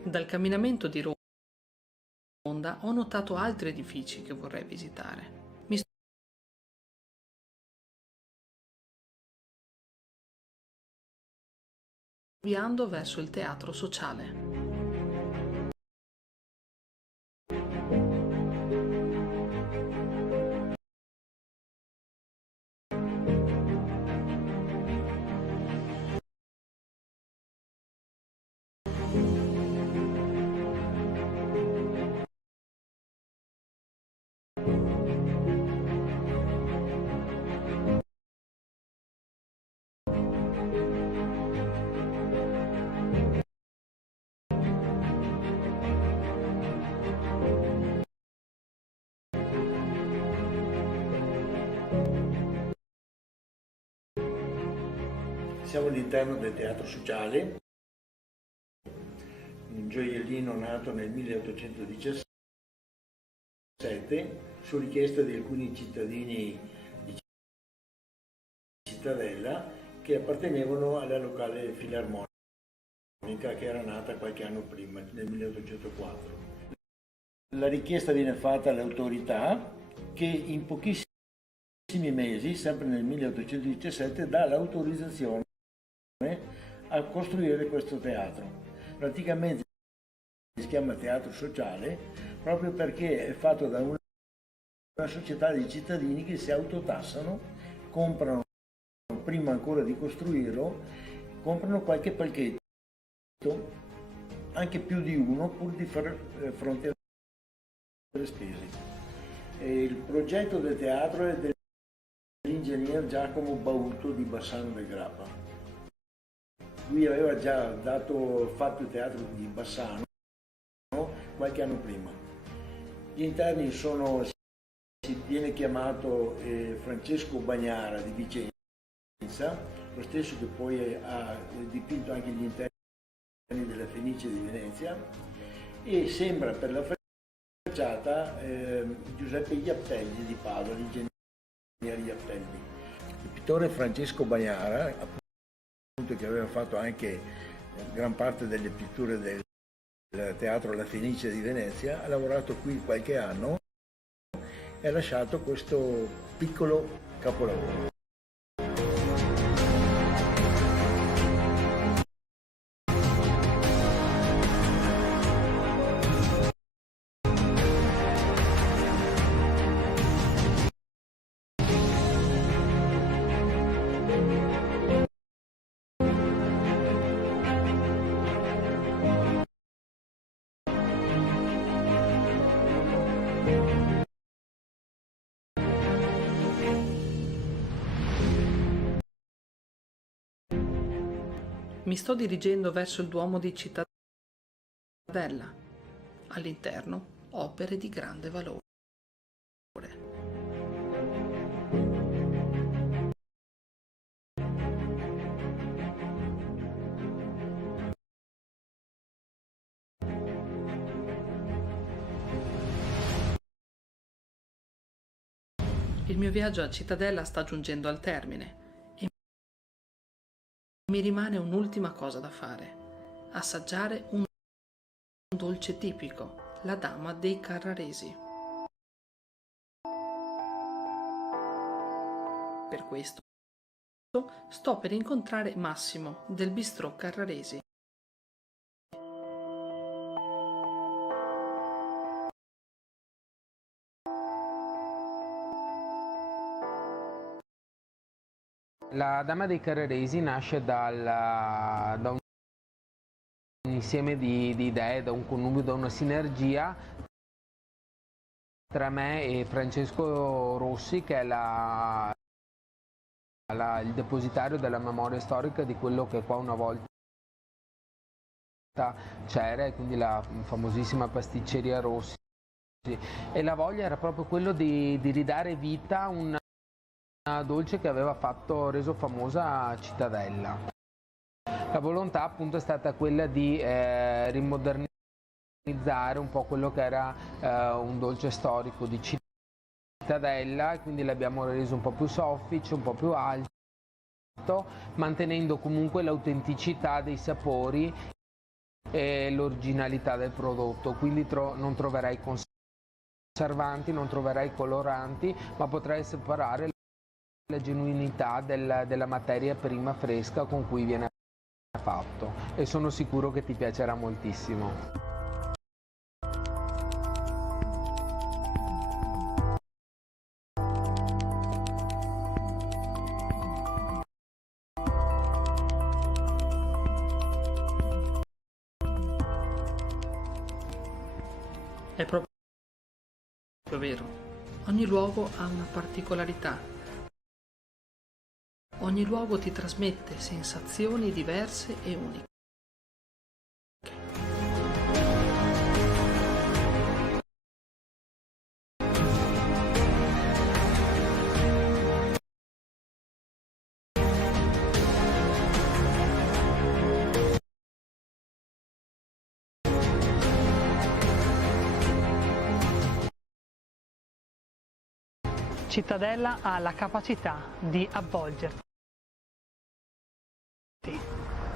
Dal camminamento di ronda ho notato altri edifici che vorrei visitare. Mi sto avviando verso il teatro sociale. Siamo all'interno del Teatro Sociale, un gioiellino nato nel 1817 su richiesta di alcuni cittadini di Cittadella che appartenevano alla locale filarmonica che era nata qualche anno prima, nel 1804. La richiesta viene fatta alle autorità che in pochissimi mesi, sempre nel 1817, dà l'autorizzazione a costruire questo teatro. Praticamente si chiama Teatro Sociale proprio perché è fatto da una società di cittadini che si autotassano, comprano, prima ancora di costruirlo, comprano qualche palchetto, anche più di uno, pur di far fronte alle spese. Il progetto del teatro è dell'ingegner Giacomo Bauto di Bassano del Grappa. Lui aveva già fatto il teatro di Bassano qualche anno prima. Gli interni viene chiamato Francesco Bagnara di Vicenza, lo stesso che poi ha dipinto anche gli interni della Fenice di Venezia, e sembra per la facciata Giuseppe Iappelli di Padova, l'ingegnere Iappelli. Il pittore Francesco Bagnara, che aveva fatto anche gran parte delle pitture del teatro La Fenice di Venezia, ha lavorato qui qualche anno e ha lasciato questo piccolo capolavoro. Mi sto dirigendo verso il Duomo di Cittadella. All'interno, opere di grande valore. Il mio viaggio a Cittadella sta giungendo al termine. Mi rimane un'ultima cosa da fare: assaggiare un dolce tipico, la dama dei Carraresi. Per questo sto per incontrare Massimo del Bistrò Carraresi. La Dama dei Carraresi nasce da un insieme di idee, da un connubio, da una sinergia tra me e Francesco Rossi, che è il depositario della memoria storica di quello che qua una volta c'era, quindi la famosissima pasticceria Rossi. E la voglia era proprio quello di ridare vita a un dolce che aveva reso famosa Cittadella. La volontà appunto è stata quella di rimodernizzare un po' quello che era un dolce storico di Cittadella, e quindi l'abbiamo reso un po' più soffice, un po' più alto, mantenendo comunque l'autenticità dei sapori e l'originalità del prodotto. Quindi non troverai conservanti, non troverai coloranti, ma potrai separare la genuinità della materia prima fresca con cui viene fatto, e sono sicuro che ti piacerà moltissimo. È proprio vero, ogni luogo ha una particolarità. Ogni luogo ti trasmette sensazioni diverse e uniche. Cittadella ha la capacità di avvolgerti,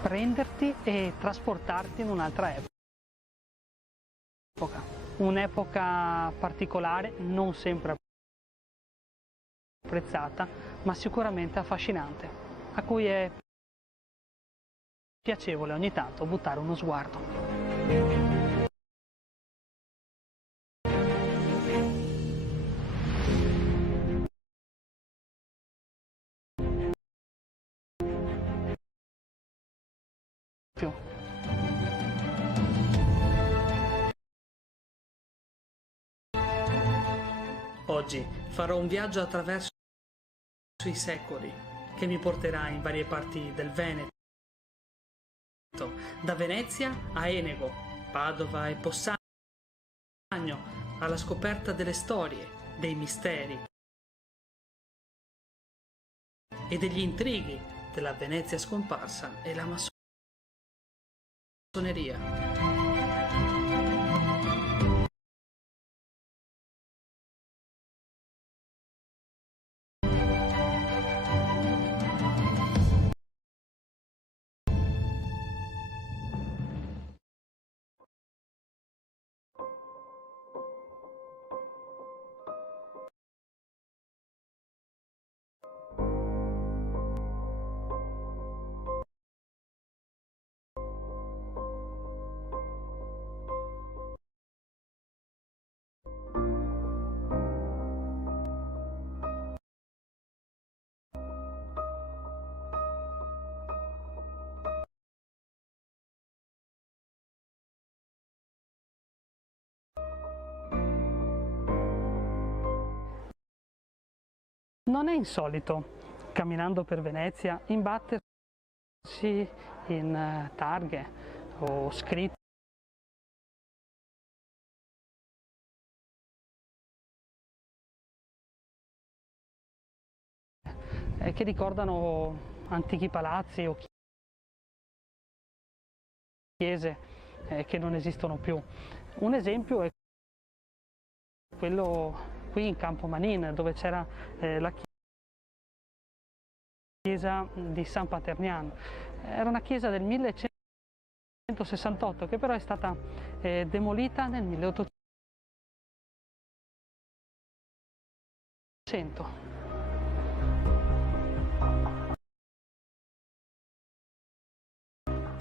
prenderti e trasportarti in un'altra epoca. Un'epoca particolare, non sempre apprezzata, ma sicuramente affascinante, a cui è piacevole ogni tanto buttare uno sguardo. Oggi farò un viaggio attraverso i secoli che mi porterà in varie parti del Veneto, da Venezia a Enego, Padova e Possagno, alla scoperta delle storie, dei misteri e degli intrighi della Venezia scomparsa e la massoneria. Non è insolito, camminando per Venezia, imbattersi in targhe o scritte che ricordano antichi palazzi o chiese che non esistono più. Un esempio è quello qui in Campo Manin, dove c'era la chiesa di San Paternian. Era una chiesa del 1168 che però è stata demolita nel 1800.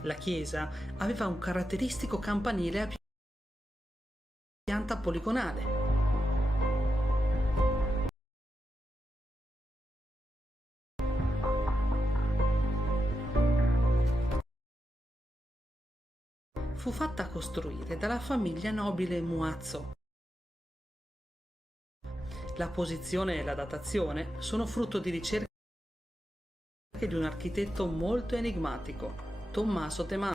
La chiesa aveva un caratteristico campanile a pianta poligonale. Fu fatta costruire dalla famiglia nobile Muazzo. La posizione e la datazione sono frutto di ricerche di un architetto molto enigmatico, Tommaso Temanza.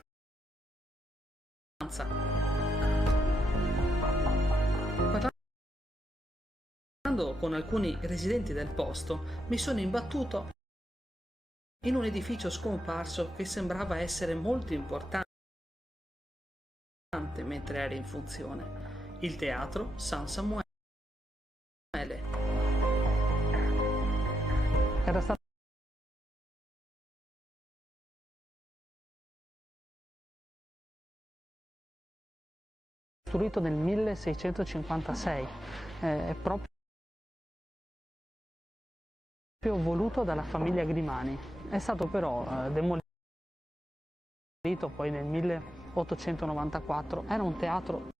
Parlando con alcuni residenti del posto, mi sono imbattuto in un edificio scomparso che sembrava essere molto importante mentre era in funzione, il teatro San Samuele. Era stato costruito nel 1656, proprio voluto dalla famiglia Grimani. È stato però demolito poi nel 1894. Era un teatro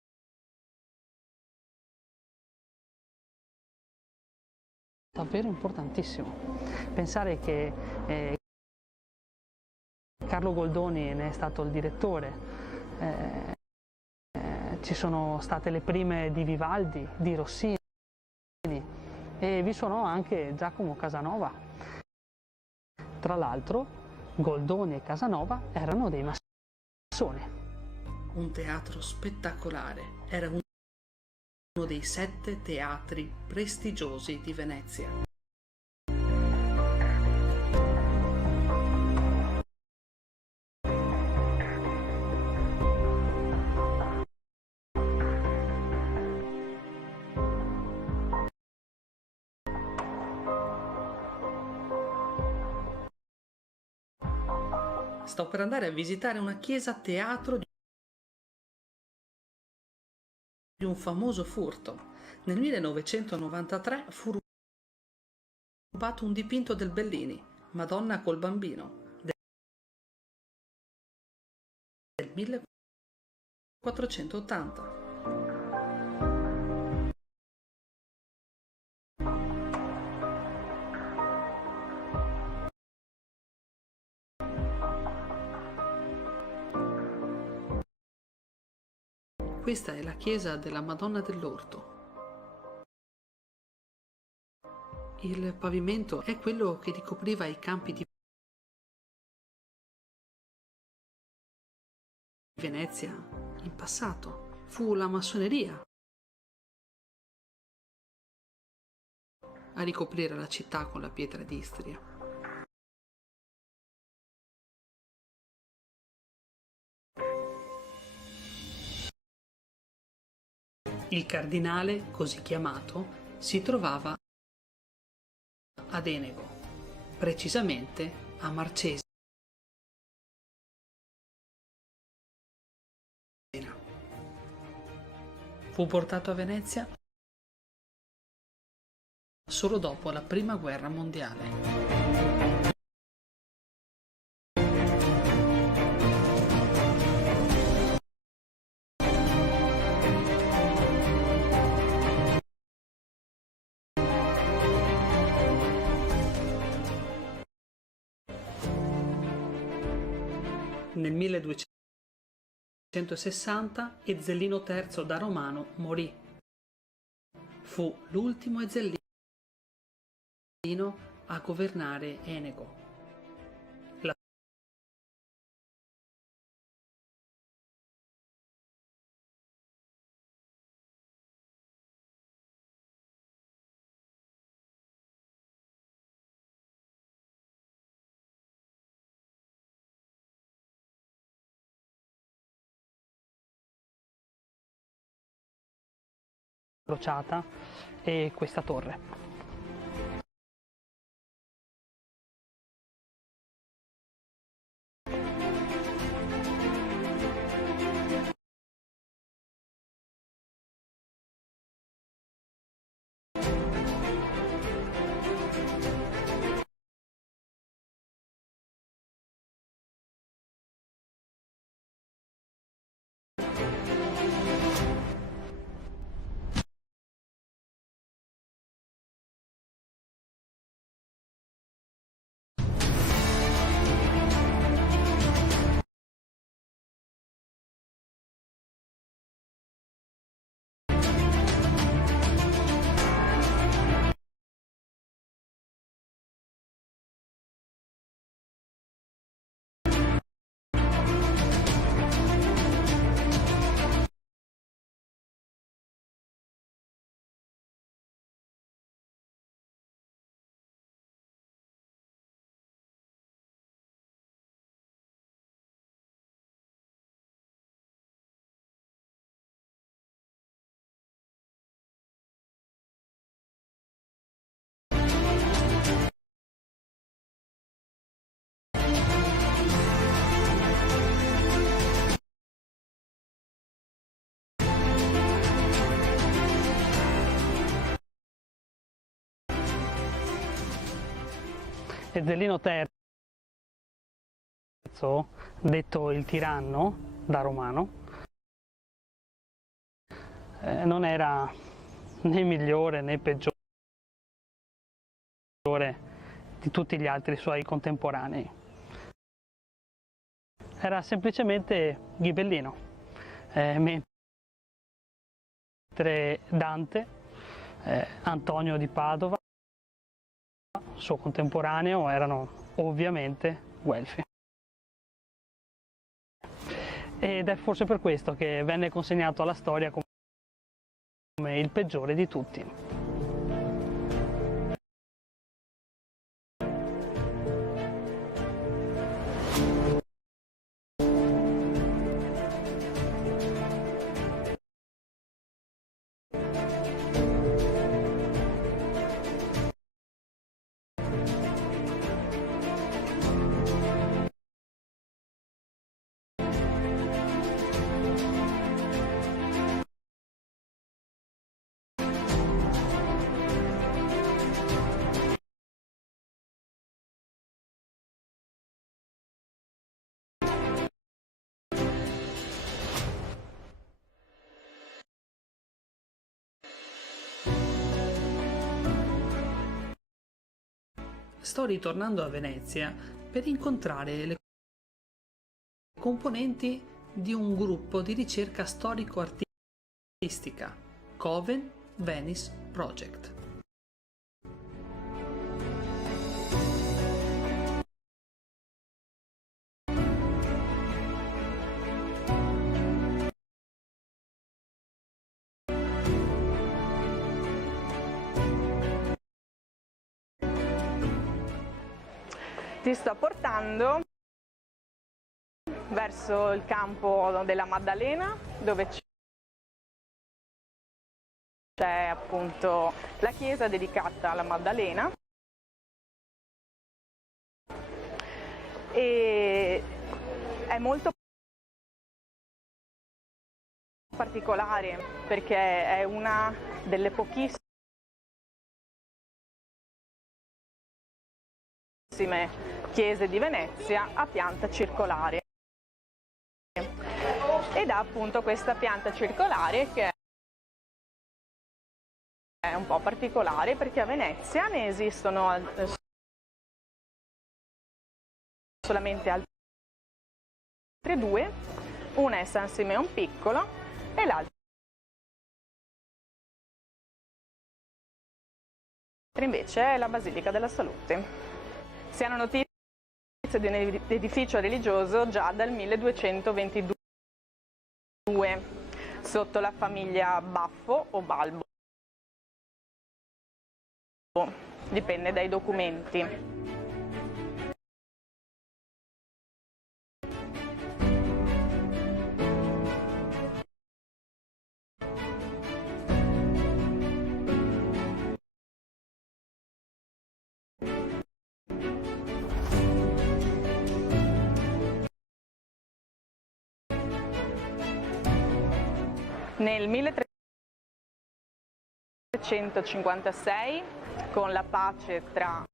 davvero importantissimo. Pensare che Carlo Goldoni ne è stato il direttore, ci sono state le prime di Vivaldi, di Rossini e vi sono anche Giacomo Casanova. Tra l'altro Goldoni e Casanova erano dei massoni. Un teatro spettacolare, era uno dei 7 teatri prestigiosi di Venezia. sto per andare a visitare una chiesa teatro di un famoso furto. Nel 1993 fu rubato un dipinto del Bellini, Madonna col bambino, del 1480. Questa è la chiesa della Madonna dell'Orto. Il pavimento è quello che ricopriva i campi di Venezia in passato. Fu la massoneria a ricoprire la città con la pietra d'Istria. Il cardinale, così chiamato, si trovava ad Enego, precisamente a Marcesina. Fu portato a Venezia solo dopo la Prima Guerra Mondiale. Nel 1260 Ezzelino III da Romano morì. Fu l'ultimo Ezzelino a governare Enego. La crociata e questa torre. Ezzelino III, detto il tiranno da Romano, non era né migliore né peggiore di tutti gli altri suoi contemporanei. Era semplicemente ghibellino, mentre Dante, Antonio di Padova, suo contemporaneo, erano ovviamente guelfi. Ed è forse per questo che venne consegnato alla storia come il peggiore di tutti. sto ritornando a Venezia per incontrare le componenti di un gruppo di ricerca storico-artistica, Coven Venice Project. Ti sto portando verso il campo della Maddalena, dove c'è appunto la chiesa dedicata alla Maddalena, e è molto particolare perché è una delle pochissime chiese di Venezia a pianta circolare, ed ha appunto questa pianta circolare che è un po' particolare perché a Venezia ne esistono solamente altre due, una è San Simeon Piccolo e l'altra invece è la Basilica della Salute. Si hanno notizie di un edificio religioso già dal 1222 sotto la famiglia Baffo o Balbo, dipende dai documenti. Nel 1356, con la pace tra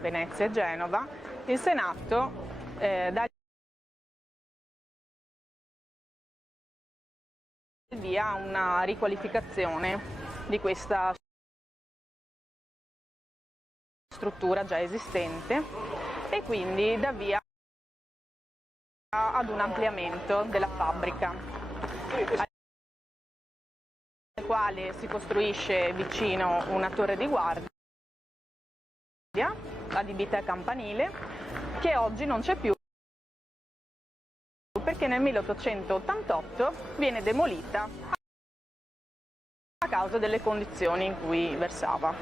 Venezia e Genova, il Senato dà il via a una riqualificazione di questa struttura già esistente e quindi dà via ad un ampliamento della fabbrica, al quale si costruisce vicino una torre di guardia adibita a campanile, che oggi non c'è più perché nel 1888 viene demolita a causa delle condizioni in cui versava.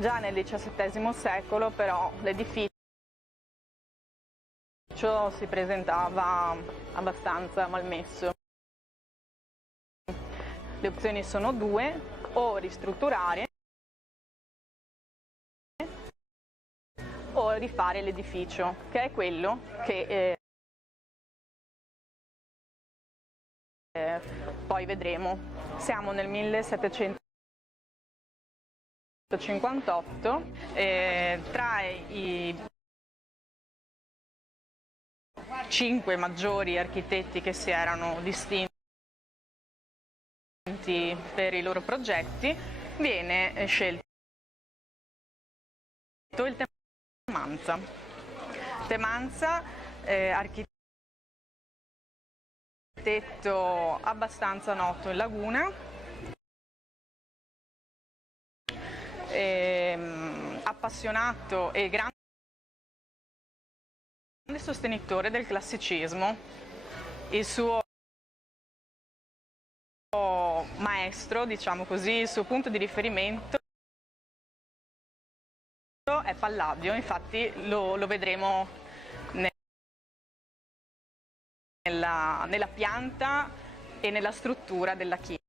Già nel XVII secolo però l'edificio si presentava abbastanza malmesso. Le opzioni sono due: o ristrutturare o rifare l'edificio, che è quello che poi vedremo. Siamo nel 1758, tra i 5 maggiori architetti che si erano distinti per i loro progetti, viene scelto il Temanza. Temanza, architetto abbastanza noto in Laguna, appassionato e grande sostenitore del classicismo. Il suo maestro, diciamo così, il suo punto di riferimento è Palladio, infatti lo vedremo nella pianta e nella struttura della chiesa.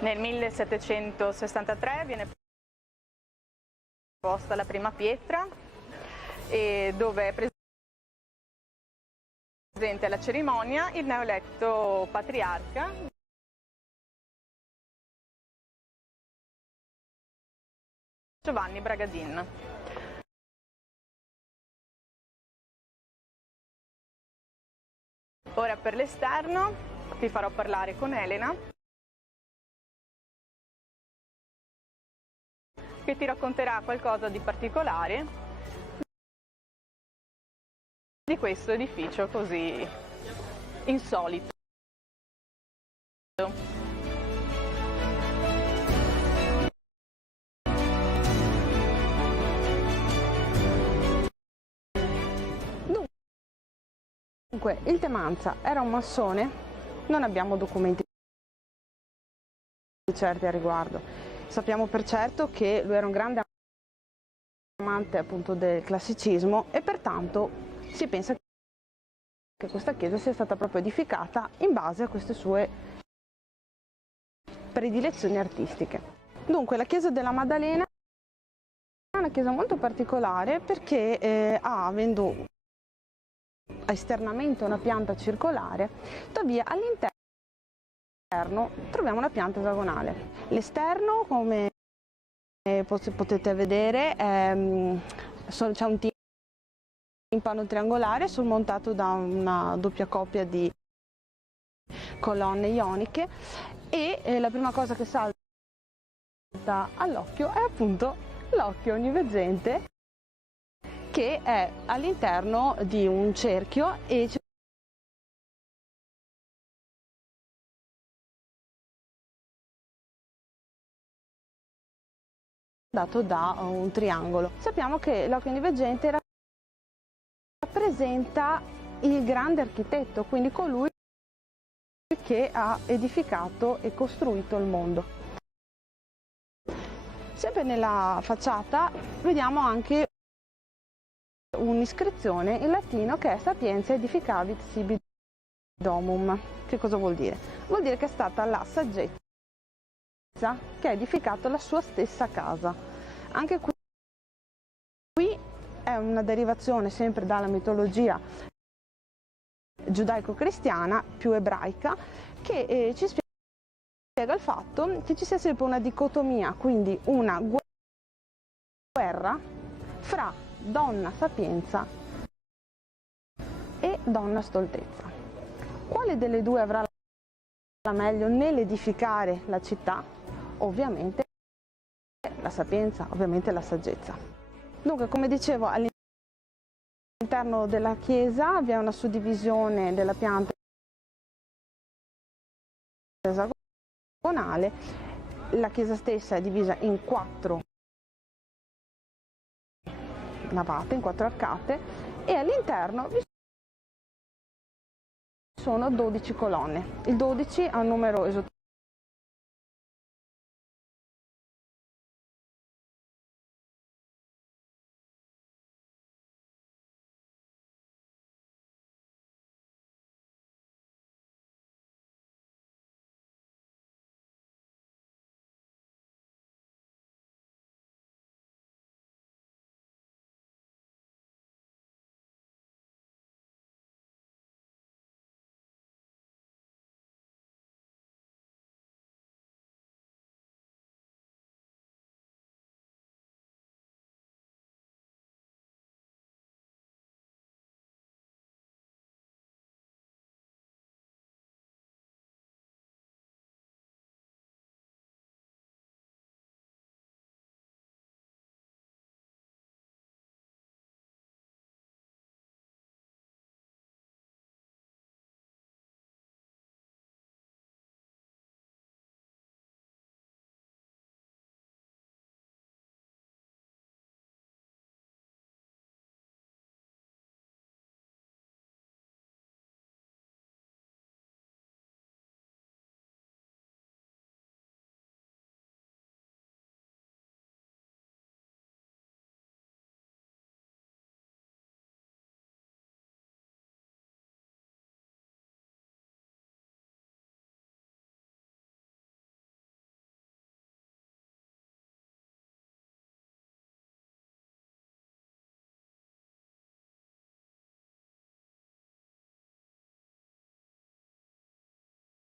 Nel 1763 viene posta la prima pietra, dove è presente alla cerimonia il neoeletto patriarca Giovanni Bragadin. Ora per l'esterno ti farò parlare con Elena, che ti racconterà qualcosa di particolare di questo edificio così insolito. Dunque, il Temanza era un massone, non abbiamo documenti certi a riguardo. Sappiamo per certo che lui era un grande amante appunto del classicismo e pertanto si pensa che questa chiesa sia stata proprio edificata in base a queste sue predilezioni artistiche. Dunque, la chiesa della Maddalena è una chiesa molto particolare perché avendo esternamente una pianta circolare, tuttavia all'interno troviamo una pianta esagonale. L'esterno, come potete vedere, c'è un timpano triangolare sormontato da una doppia coppia di colonne ioniche e la prima cosa che salta all'occhio è appunto l'occhio onniveggente, che è all'interno di un cerchio e dato da un triangolo. Sappiamo che l'occhio onniveggente rappresenta il grande architetto, quindi colui che ha edificato e costruito il mondo. Sempre nella facciata vediamo anche un'iscrizione in latino che è Sapientia edificavit sibi domum. Che cosa vuol dire? Vuol dire che è stata la saggezza che ha edificato la sua stessa casa. Anche qui è una derivazione sempre dalla mitologia giudaico-cristiana, più ebraica, che ci spiega il fatto che ci sia sempre una dicotomia, quindi una guerra fra donna sapienza e donna stoltezza. Quale delle due avrà la meglio nell'edificare la città? Ovviamente la sapienza, ovviamente la saggezza. Dunque, come dicevo, all'interno della chiesa vi è una suddivisione della pianta esagonale. La chiesa stessa è divisa in 4 navate, in 4 arcate, e all'interno vi sono 12 colonne. Il 12 è un numero